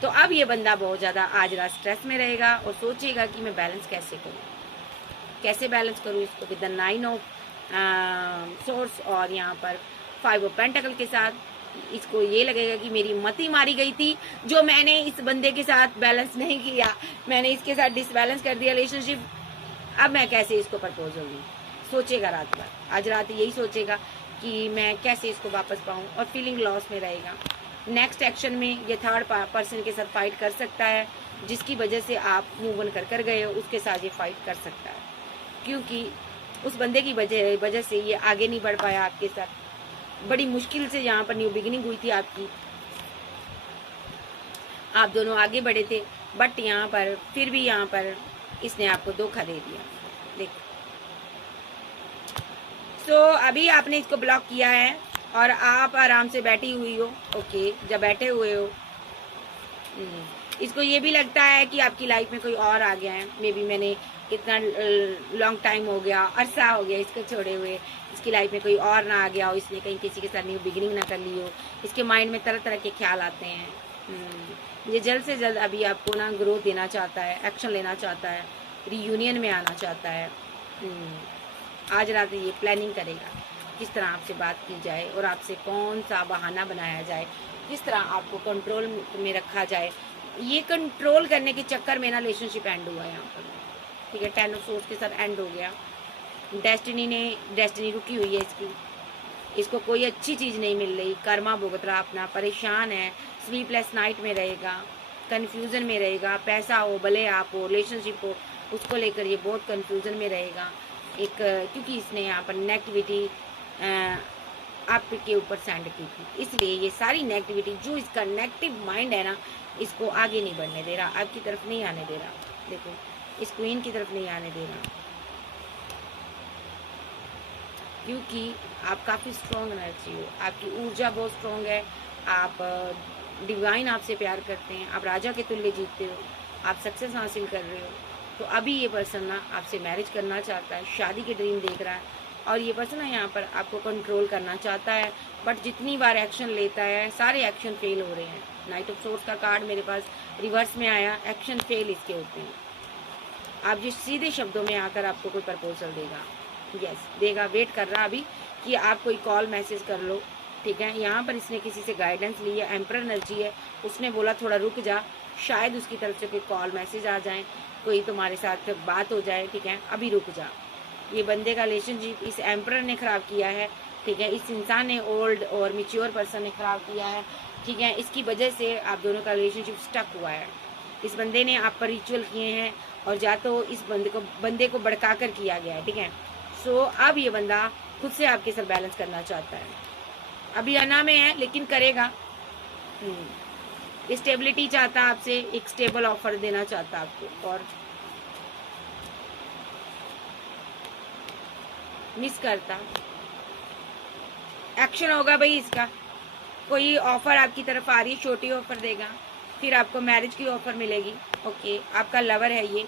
तो अब ये बंदा बहुत ज़्यादा आज रात स्ट्रेस में रहेगा और सोचेगा कि मैं बैलेंस कैसे करूँ, कैसे बैलेंस करूँ इसको विद द 9 ऑफ सोर्स और यहाँ पर 5 ऑफ पेंटिकल के साथ। इसको ये लगेगा कि मेरी मत ही मारी गई थी, जो मैंने इस बंदे के साथ बैलेंस नहीं किया, मैंने इसके साथ डिसबैलेंस कर दिया रिलेशनशिप, अब मैं कैसे इसको प्रपोजल दूँ। सोचेगा रात भर, आज रात यही सोचेगा कि मैं कैसे इसको वापस पाऊँ, और फीलिंग लॉस में रहेगा। नेक्स्ट एक्शन में ये थर्ड पर्सन के साथ फाइट कर सकता है, जिसकी वजह से आप मूव ऑन कर गए हो, उसके साथ ये फाइट कर सकता है, क्योंकि उस बंदे की वजह से ये आगे नहीं बढ़ पाया आपके साथ। बड़ी मुश्किल से यहाँ पर न्यू बिगिनिंग हुई थी आपकी, आप दोनों आगे बढ़े थे, बट यहाँ पर फिर भी यहाँ पर इसने आपको धोखा दे दिया। देखो, तो अभी आपने इसको ब्लॉक किया है और आप आराम से बैठी हुई हो। ओके, जब बैठे हुए हो, इसको ये भी लगता है कि आपकी लाइफ में कोई और आ गया है। मे बी मैंने कितना लॉन्ग टाइम हो गया, अरसा हो गया इसको छोड़े हुए, इसकी लाइफ में कोई और ना आ गया हो, इसने कहीं किसी के साथ न्यू बिगिनिंग ना कर ली हो। इसके माइंड में तरह तरह के ख्याल आते हैं। ये जल्द से जल्द अभी आपको ना ग्रोथ देना चाहता है, एक्शन लेना चाहता है, रीयूनियन में आना चाहता है। आज रात ये प्लानिंग करेगा किस तरह आपसे बात की जाए और आपसे कौन सा बहाना बनाया जाए, किस तरह आपको कंट्रोल में रखा जाए। ये कंट्रोल करने के चक्कर में ना रिलेशनशिप एंड हुआ यहाँ पर, ठीक है। 10 ऑफ सोर्स के साथ एंड हो गया। डेस्टिनी रुकी हुई है इसकी, इसको कोई अच्छी चीज़ नहीं मिल रही, कर्मा भुगत रहा अपना, परेशान है, स्लीपलेस नाइट में रहेगा, कन्फ्यूज़न में रहेगा। पैसा हो, भले आप हो, रिलेशनशिप हो, उसको लेकर ये बहुत कन्फ्यूज़न में रहेगा। एक क्योंकि इसने यहाँ पर नेगेटिविटी आपके ऊपर सेंड की थी, इसलिए ये सारी नेगेटिविटी, जो इसका नेगेटिव माइंड है ना, इसको आगे नहीं बढ़ने दे रहा, आपकी तरफ नहीं आने दे रहा। देखो, इस क्वीन की तरफ नहीं आने दे रहा, क्योंकि आप काफ़ी स्ट्रॉन्ग एनर्जी हो, आपकी ऊर्जा बहुत स्ट्रॉन्ग है, आप डिवाइन आपसे प्यार करते हैं, आप राजा के तुल्य जीतते हो, आप सक्सेस हासिल कर रहे हो। तो अभी ये पर्सन ना आपसे मैरिज करना चाहता है, शादी के ड्रीम देख रहा है, और ये पर्सन ना यहाँ पर आपको कंट्रोल करना चाहता है, बट जितनी बार एक्शन लेता है सारे एक्शन फेल हो रहे हैं। नाइट ऑफ सोर्स का कार्ड मेरे पास रिवर्स में आया, एक्शन फेल इसके होते हैं। आप जिस सीधे शब्दों में आकर आपको कोई प्रपोजल देगा, यस देगा, वेट कर रहा अभी कि आप कोई कॉल मैसेज कर लो, ठीक है। यहाँ पर इसने किसी से गाइडेंस ली है, एम्परर एनर्जी है, उसने बोला थोड़ा रुक जा, शायद उसकी तरफ से कोई कॉल मैसेज आ जाए, कोई तुम्हारे साथ बात हो जाए, ठीक है, अभी रुक जा। ये बंदे का रिलेशनशिप इस एम्परर ने ख़राब किया है, ठीक है, इस इंसान ने, ओल्ड और मैच्योर पर्सन ने ख़राब किया है, ठीक है। इसकी वजह से आप दोनों का रिलेशनशिप स्टक हुआ है। इस बंदे ने आप पर रिचुअल किए हैं, और या तो इस बंदे को भड़का कर किया गया है, ठीक है। सो अब ये बंदा खुद से आपके साथ बैलेंस करना चाहता है, अभी अना में है लेकिन करेगा। स्टेबिलिटी चाहता है आपसे, एक स्टेबल ऑफर देना चाहता है आपको, और मिस करता। एक्शन होगा भाई इसका, कोई ऑफर आपकी तरफ आ रही है, छोटी ऑफर देगा, फिर आपको मैरिज की ऑफर मिलेगी। ओके, आपका लवर है ये,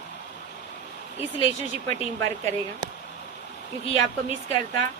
इस रिलेशनशिप पर टीम वर्क करेगा, क्योंकि ये आपको मिस करता।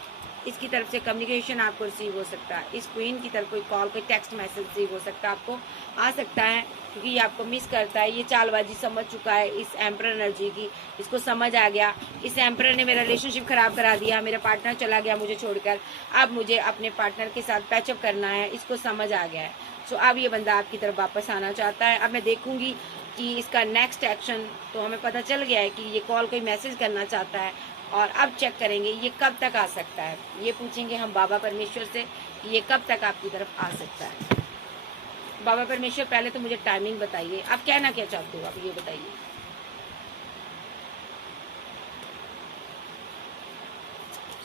इसकी तरफ से कम्युनिकेशन आपको रिसीव हो सकता है, इस क्वीन की तरफ कोई कॉल, कोई टेक्स्ट मैसेज रिसीव हो सकता है, आपको आ सकता है, क्योंकि ये आपको मिस करता है। ये चालबाजी समझ चुका है इस एम्परर एनर्जी की, इसको समझ आ गया, इस एम्परर ने मेरा रिलेशनशिप खराब करा दिया, मेरा पार्टनर चला गया मुझे छोड़कर, अब मुझे अपने पार्टनर के साथ पैचअप करना है, इसको समझ आ गया है। सो अब ये बंदा आपकी तरफ वापस आना चाहता है। अब मैं देखूंगी कि इसका नेक्स्ट एक्शन, तो हमें पता चल गया है कि ये कॉल कोई मैसेज करना चाहता है, और अब चेक करेंगे ये कब तक आ सकता है। ये पूछेंगे हम बाबा परमेश्वर से कि ये कब तक आपकी तरफ आ सकता है। बाबा परमेश्वर, पहले तो मुझे टाइमिंग बताइए, आप कहना क्या चाहते हो, आप ये बताइए।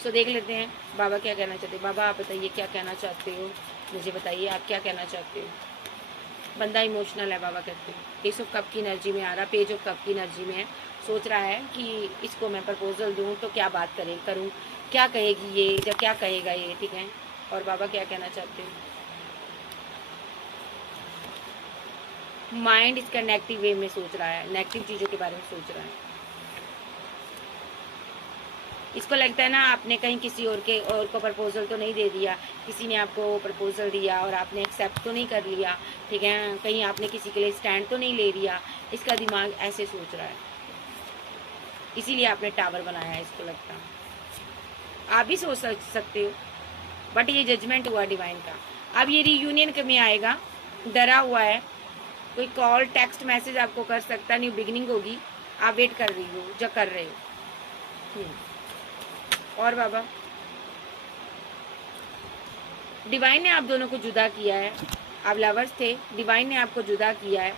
सो देख लेते हैं बाबा क्या कहना चाहते हैं। बाबा आप बताइए क्या कहना चाहते हो, मुझे बताइए आप क्या कहना चाहते हो। बंदा इमोशनल है, बाबा कहते हैं, एस ऑफ कप की एनर्जी में आ रहा, पेज ऑफ कप की एनर्जी में है, सोच रहा है कि इसको मैं प्रपोजल दूं तो क्या बात करूं, क्या कहेगी ये या क्या कहेगा ये, ठीक है। और बाबा क्या कहना चाहते हैं। माइंड इसका नेगेटिव वे में सोच रहा है, नेगेटिव चीज़ों के बारे में सोच रहा है। इसको लगता है ना आपने कहीं किसी और को प्रपोजल तो नहीं दे दिया, किसी ने आपको प्रपोजल दिया और आपने एक्सेप्ट तो नहीं कर लिया, ठीक है, कहीं आपने किसी के लिए स्टैंड तो नहीं ले लिया। इसका दिमाग ऐसे सोच रहा है, इसीलिए आपने टावर बनाया है। इसको लगता आप भी सोच सकते हो, बट ये जजमेंट हुआ डिवाइन का। अब ये रीयूनियन में आएगा, डरा हुआ है, कोई कॉल टेक्स्ट मैसेज आपको कर सकता, न्यू बिगिनिंग होगी, आप वेट कर रही हो जो कर रहे हो। और बाबा डिवाइन ने आप दोनों को जुदा किया है, आप लवर्स थे, डिवाइन ने आपको जुदा किया है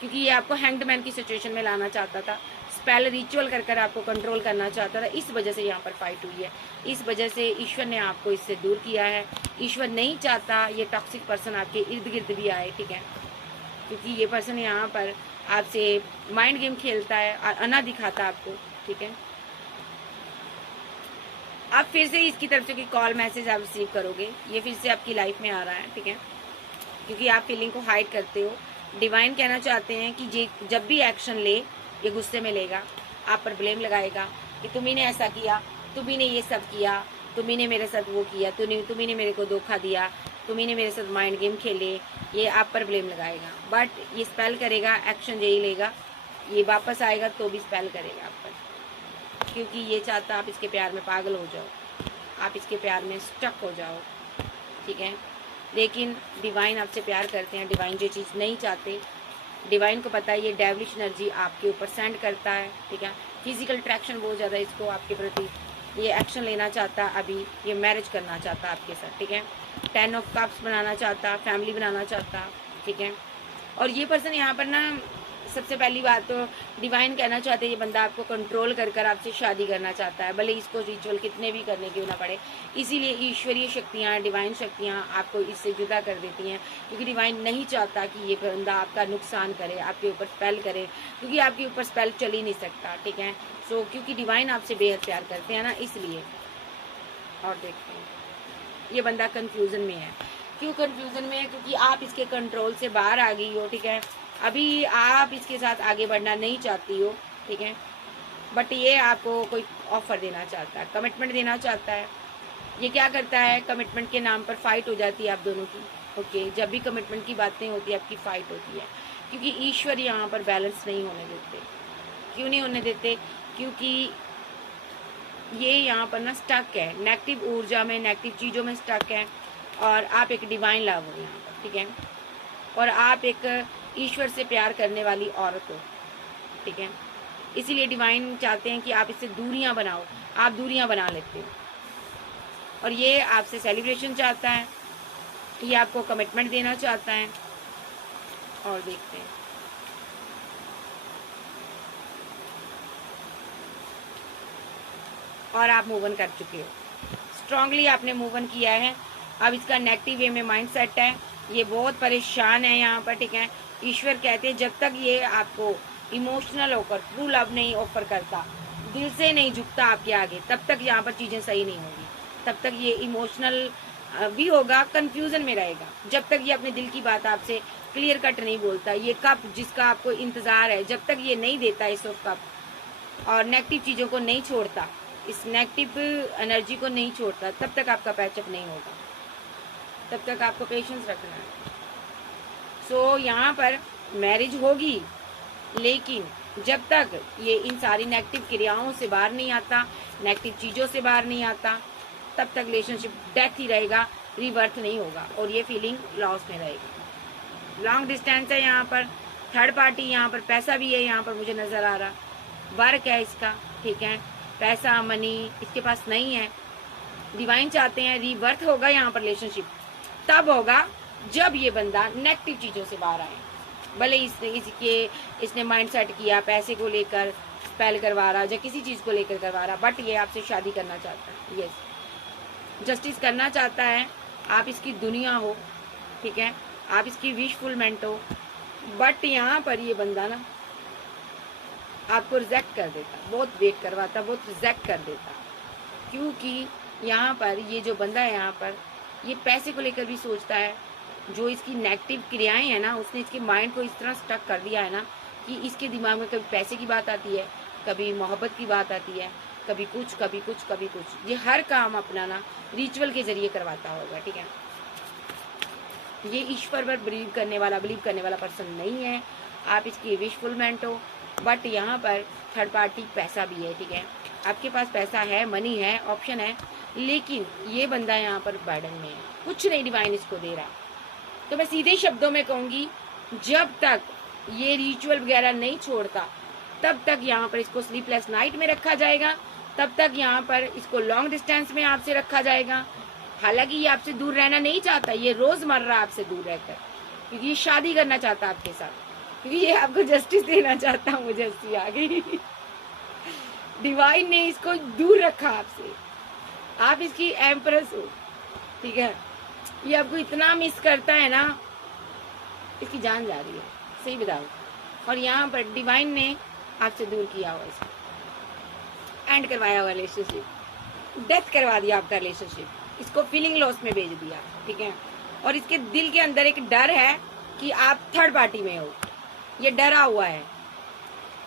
क्योंकि ये आपको हैंग्ड मैन की सिचुएशन में लाना चाहता था, स्पेल रिचुअल कर कर आपको कंट्रोल करना चाहता था। इस वजह से यहाँ पर फाइट हुई है, इस वजह से ईश्वर ने आपको इससे दूर किया है। ईश्वर नहीं चाहता ये टॉक्सिक पर्सन आपके इर्द गिर्द भी आए, ठीक है, क्योंकि ये पर्सन यहाँ पर आपसे माइंड गेम खेलता है और अना दिखाता आपको, ठीक है। आप फिर से इसकी तरफ से कोई कॉल मैसेज आप रिसीव करोगे, ये फिर से आपकी लाइफ में आ रहा है, ठीक है, क्योंकि आप फीलिंग को हाइड करते हो। डिवाइन कहना चाहते हैं कि ये जब भी एक्शन ले ये गुस्से में लेगा, आप पर ब्लेम लगाएगा कि तुम्ही ने ऐसा किया, तुम्ही ने ये सब किया, तुम्ही ने मेरे साथ वो किया, तुम्ही ने मेरे को धोखा दिया, तुम्ही ने मेरे साथ माइंड गेम खेले, ये आप पर ब्लेम लगाएगा। बट ये स्पेल करेगा, एक्शन यही लेगा, ये वापस आएगा तो भी स्पेल करेगा आप पर, क्योंकि ये चाहता आप इसके प्यार में पागल हो जाओ, आप इसके प्यार में स्टक हो जाओ, ठीक है। लेकिन डिवाइन आपसे प्यार करते हैं, डिवाइन जो चीज़ नहीं चाहते, डिवाइन को पता है ये डेविलिश एनर्जी आपके ऊपर सेंड करता है, ठीक है। फिजिकल अट्रैक्शन बहुत ज़्यादा इसको आपके प्रति, ये एक्शन लेना चाहता, अभी ये मैरिज करना चाहता आपके साथ, ठीक है। 10 ऑफ कप्स बनाना चाहता, फैमिली बनाना चाहता, ठीक है। और ये पर्सन यहाँ पर ना, सबसे पहली बात तो डिवाइन कहना चाहते हैं ये बंदा आपको कंट्रोल कर कर आपसे शादी करना चाहता है, भले इसको रिचुअल कितने भी करने क्यों ना पड़े। इसीलिए ईश्वरीय शक्तियाँ, डिवाइन शक्तियाँ आपको इससे जुदा कर देती हैं, क्योंकि डिवाइन नहीं चाहता कि ये बंदा आपका नुकसान करे, आपके ऊपर स्पेल करे, क्योंकि आपके ऊपर स्पेल चल ही नहीं सकता, ठीक है। सो क्योंकि डिवाइन आपसे बेहद प्यार करते हैं ना, इसलिए। और देखते हैं ये बंदा कंफ्यूजन में है, क्यों कंफ्यूजन में है, क्योंकि आप इसके कंट्रोल से बाहर आ गई हो, ठीक है। अभी आप इसके साथ आगे बढ़ना नहीं चाहती हो, ठीक है, बट ये आपको कोई ऑफर देना चाहता है, कमिटमेंट देना चाहता है। ये क्या करता है, कमिटमेंट के नाम पर फाइट हो जाती है आप दोनों की, ओके। जब भी कमिटमेंट की बातें होती है आपकी फाइट होती है, क्योंकि ईश्वर यहाँ पर बैलेंस नहीं होने देते। क्यों नहीं होने देते, क्योंकि ये यहाँ पर ना स्टक है, नेगेटिव ऊर्जा में, नेगेटिव चीज़ों में स्टक है, और आप एक डिवाइन लव हो यहाँ पर, ठीक है, और आप एक ईश्वर से प्यार करने वाली औरत हो, ठीक है। इसीलिए डिवाइन चाहते हैं कि आप इससे दूरियां बनाओ, आप दूरियां बना लेते हो, और ये आपसे सेलिब्रेशन चाहता है, ये आपको कमिटमेंट देना चाहता है। और देखते हैं और आप मूव ऑन कर चुके हो, स्ट्रांगली आपने मूव ऑन किया है। अब इसका नेगेटिव वे में माइंड सेट है, ये बहुत परेशान है यहाँ पर, ठीक है। ईश्वर कहते हैं जब तक ये आपको इमोशनल होकर ट्रू लव नहीं ऑफर करता, दिल से नहीं झुकता आपके आगे, तब तक यहाँ पर चीज़ें सही नहीं होगी। तब तक ये इमोशनल भी होगा, कंफ्यूजन में रहेगा, जब तक ये अपने दिल की बात आपसे क्लियर कट नहीं बोलता। ये कप जिसका आपको इंतज़ार है, जब तक ये नहीं देता इस कप और नेगेटिव चीज़ों को नहीं छोड़ता, इस नेगेटिव एनर्जी को नहीं छोड़ता, तब तक आपका पैचअप नहीं होगा, तब तक आपको पेशेंस रखना है। सो यहाँ पर मैरिज होगी, लेकिन जब तक ये इन सारी नेगेटिव क्रियाओं से बाहर नहीं आता, नेगेटिव चीज़ों से बाहर नहीं आता, तब तक रिलेशनशिप डेथ ही रहेगा, रिवर्थ नहीं होगा, और ये फीलिंग लॉस में रहेगी। लॉन्ग डिस्टेंस है यहाँ पर, थर्ड पार्टी यहाँ पर, पैसा भी है यहाँ पर मुझे नज़र आ रहा, वर्क है इसका, ठीक है, पैसा मनी इसके पास नहीं है। डिवाइन चाहते हैं रिवर्थ होगा यहाँ पर, रिलेशनशिप तब होगा जब ये बंदा नेगेटिव चीज़ों से बाहर आए। भले इसने माइंड सेट किया पैसे को लेकर, स्पेल करवा रहा, या किसी चीज़ को लेकर करवा रहा, बट ये आपसे शादी करना चाहता है, यस, जस्टिस करना चाहता है, आप इसकी दुनिया हो, ठीक है, आप इसकी विशफुलमेंट हो। बट यहाँ पर ये बंदा ना आपको रिजेक्ट कर देता, बहुत वेट करवाता, बहुत रिजेक्ट कर देता, क्योंकि यहाँ पर ये जो बंदा है यहाँ पर, ये पैसे को लेकर भी सोचता है। जो इसकी नेगेटिव क्रियाएं हैं ना, उसने इसके माइंड को इस तरह स्टक कर दिया है ना, कि इसके दिमाग में कभी पैसे की बात आती है, कभी मोहब्बत की बात आती है, कभी कुछ कभी कुछ कभी कुछ। ये हर काम अपना ना रिचुअल के जरिए करवाता होगा, ठीक है। ये ईश्वर पर बिलीव करने वाला पर्सन नहीं है, आप इसकी विशफुलमेंट हो। बट यहाँ पर थर्ड पार्टी पैसा भी है, ठीक है, आपके पास पैसा है, मनी है, ऑप्शन है, लेकिन ये बंदा यहाँ पर बर्डन में है, कुछ नहीं डिवाइन इसको दे रहा। तो मैं सीधे शब्दों में कहूँगी, जब तक ये रिचुअल वगैरह नहीं छोड़ता तब तक यहाँ पर इसको स्लीपलेस नाइट में रखा जाएगा, तब तक यहाँ पर इसको लॉन्ग डिस्टेंस में आपसे रखा जाएगा। हालांकि ये आपसे दूर रहना नहीं चाहता, ये रोजमर्रा आपसे दूर रहकर, क्योंकि ये शादी करना चाहता आपके साथ, क्योंकि ये आपको जस्टिस देना चाहता। मुझे हंसी आ गई। डिवाइन ने इसको दूर रखा आपसे, आप इसकी एम्प्रेस हो, ठीक है। ये आपको इतना मिस करता है ना, इसकी जान जा रही है, सही बताओ। और यहाँ पर डिवाइन ने आपसे दूर किया हुआ, इसको एंड करवाया हुआ रिलेशनशिप, डेथ करवा दिया आपका रिलेशनशिप, इसको फीलिंग लॉस में भेज दिया, ठीक है। और इसके दिल के अंदर एक डर है कि आप थर्ड पार्टी में हो, ये डरा हुआ है।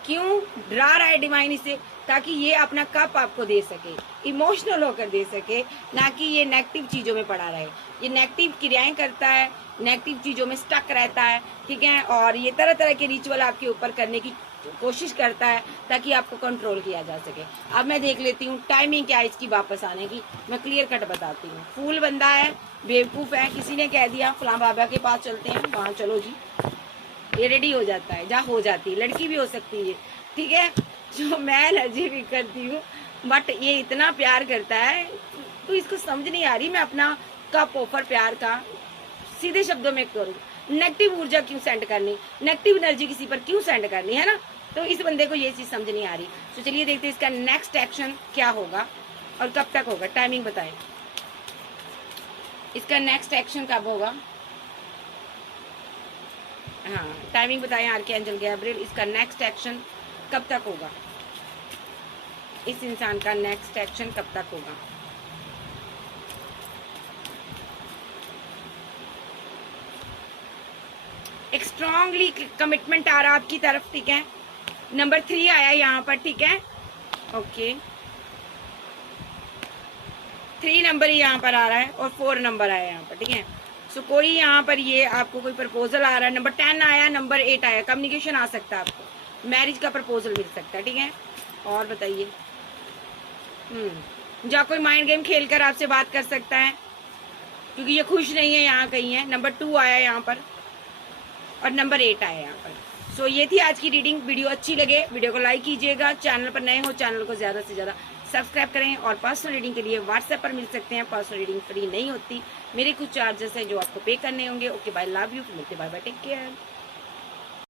क्यों डरा रहा है डिवाइन इसे? ताकि ये अपना कप आपको दे सके, इमोशनल होकर दे सके, ना कि ये नेगेटिव चीजों में पड़ा रहे। ये नेगेटिव क्रियाएं करता है, नेगेटिव चीजों में स्टक रहता है, ठीक है। और ये तरह तरह के रिचुअल आपके ऊपर करने की कोशिश करता है ताकि आपको कंट्रोल किया जा सके। अब मैं देख लेती हूँ टाइमिंग क्या है इसकी वापस आने की, मैं क्लियर कट बताती हूँ। फूल बंदा है, बेवकूफ है, किसी ने कह दिया फलां बाबा के पास चलते हैं, वहाँ चलो जी, ये रेडी हो जाता है, जहाँ हो जाती है, लड़की भी हो सकती है, ठीक है। जो मैं एनर्जी भी करती हूँ, बट ये इतना प्यार करता है तो इसको समझ नहीं आ रही मैं अपना कप ऑफर प्यार का सीधे शब्दों में करूँ। नेगेटिव ऊर्जा क्यों सेंड करनी, नेगेटिव एनर्जी किसी पर क्यों सेंड करनी, है ना। तो इस बंदे को ये चीज समझ नहीं आ रही। तो चलिए देखते हैं इसका नेक्स्ट एक्शन क्या होगा और कब तक होगा। टाइमिंग बताएं, इसका नेक्स्ट एक्शन कब होगा। हाँ, टाइमिंग बताएं आर्कएंजल गैब्रिएल, इसका नेक्स्ट एक्शन कब तक होगा, इस इंसान का नेक्स्ट एक्शन कब तक होगा। एक स्ट्रांगली कमिटमेंट आ रहा आपकी तरफ, ठीक है। नंबर 3 आया यहाँ पर, ठीक है, ओके। 3 नंबर यहाँ पर आ रहा है और 4 नंबर आया यहाँ पर, ठीक है। सो कोई यहाँ पर ये आपको कोई प्रपोजल आ रहा है। नंबर 10 आया, नंबर 8 आया, कम्युनिकेशन आ सकता है, आपको मैरिज का प्रपोजल मिल सकता है, ठीक है। और बताइए, या कोई माइंड गेम खेलकर आपसे बात कर सकता है, क्योंकि ये खुश नहीं है, यहाँ कहीं है। नंबर 2 आया यहाँ पर और नंबर 8 आया यहाँ पर। सो ये थी आज की रीडिंग। वीडियो अच्छी लगे वीडियो को लाइक कीजिएगा, चैनल पर नए हो चैनल को ज्यादा से ज्यादा सब्सक्राइब करें। और पर्सनल रीडिंग के लिए व्हाट्सएप पर मिल सकते हैं। पर्सनल रीडिंग फ्री नहीं होती, मेरे कुछ चार्जेस है जो आपको पे करने होंगे। ओके, बाय, लव यू, मिलते, बाय बाय, टेक केयर।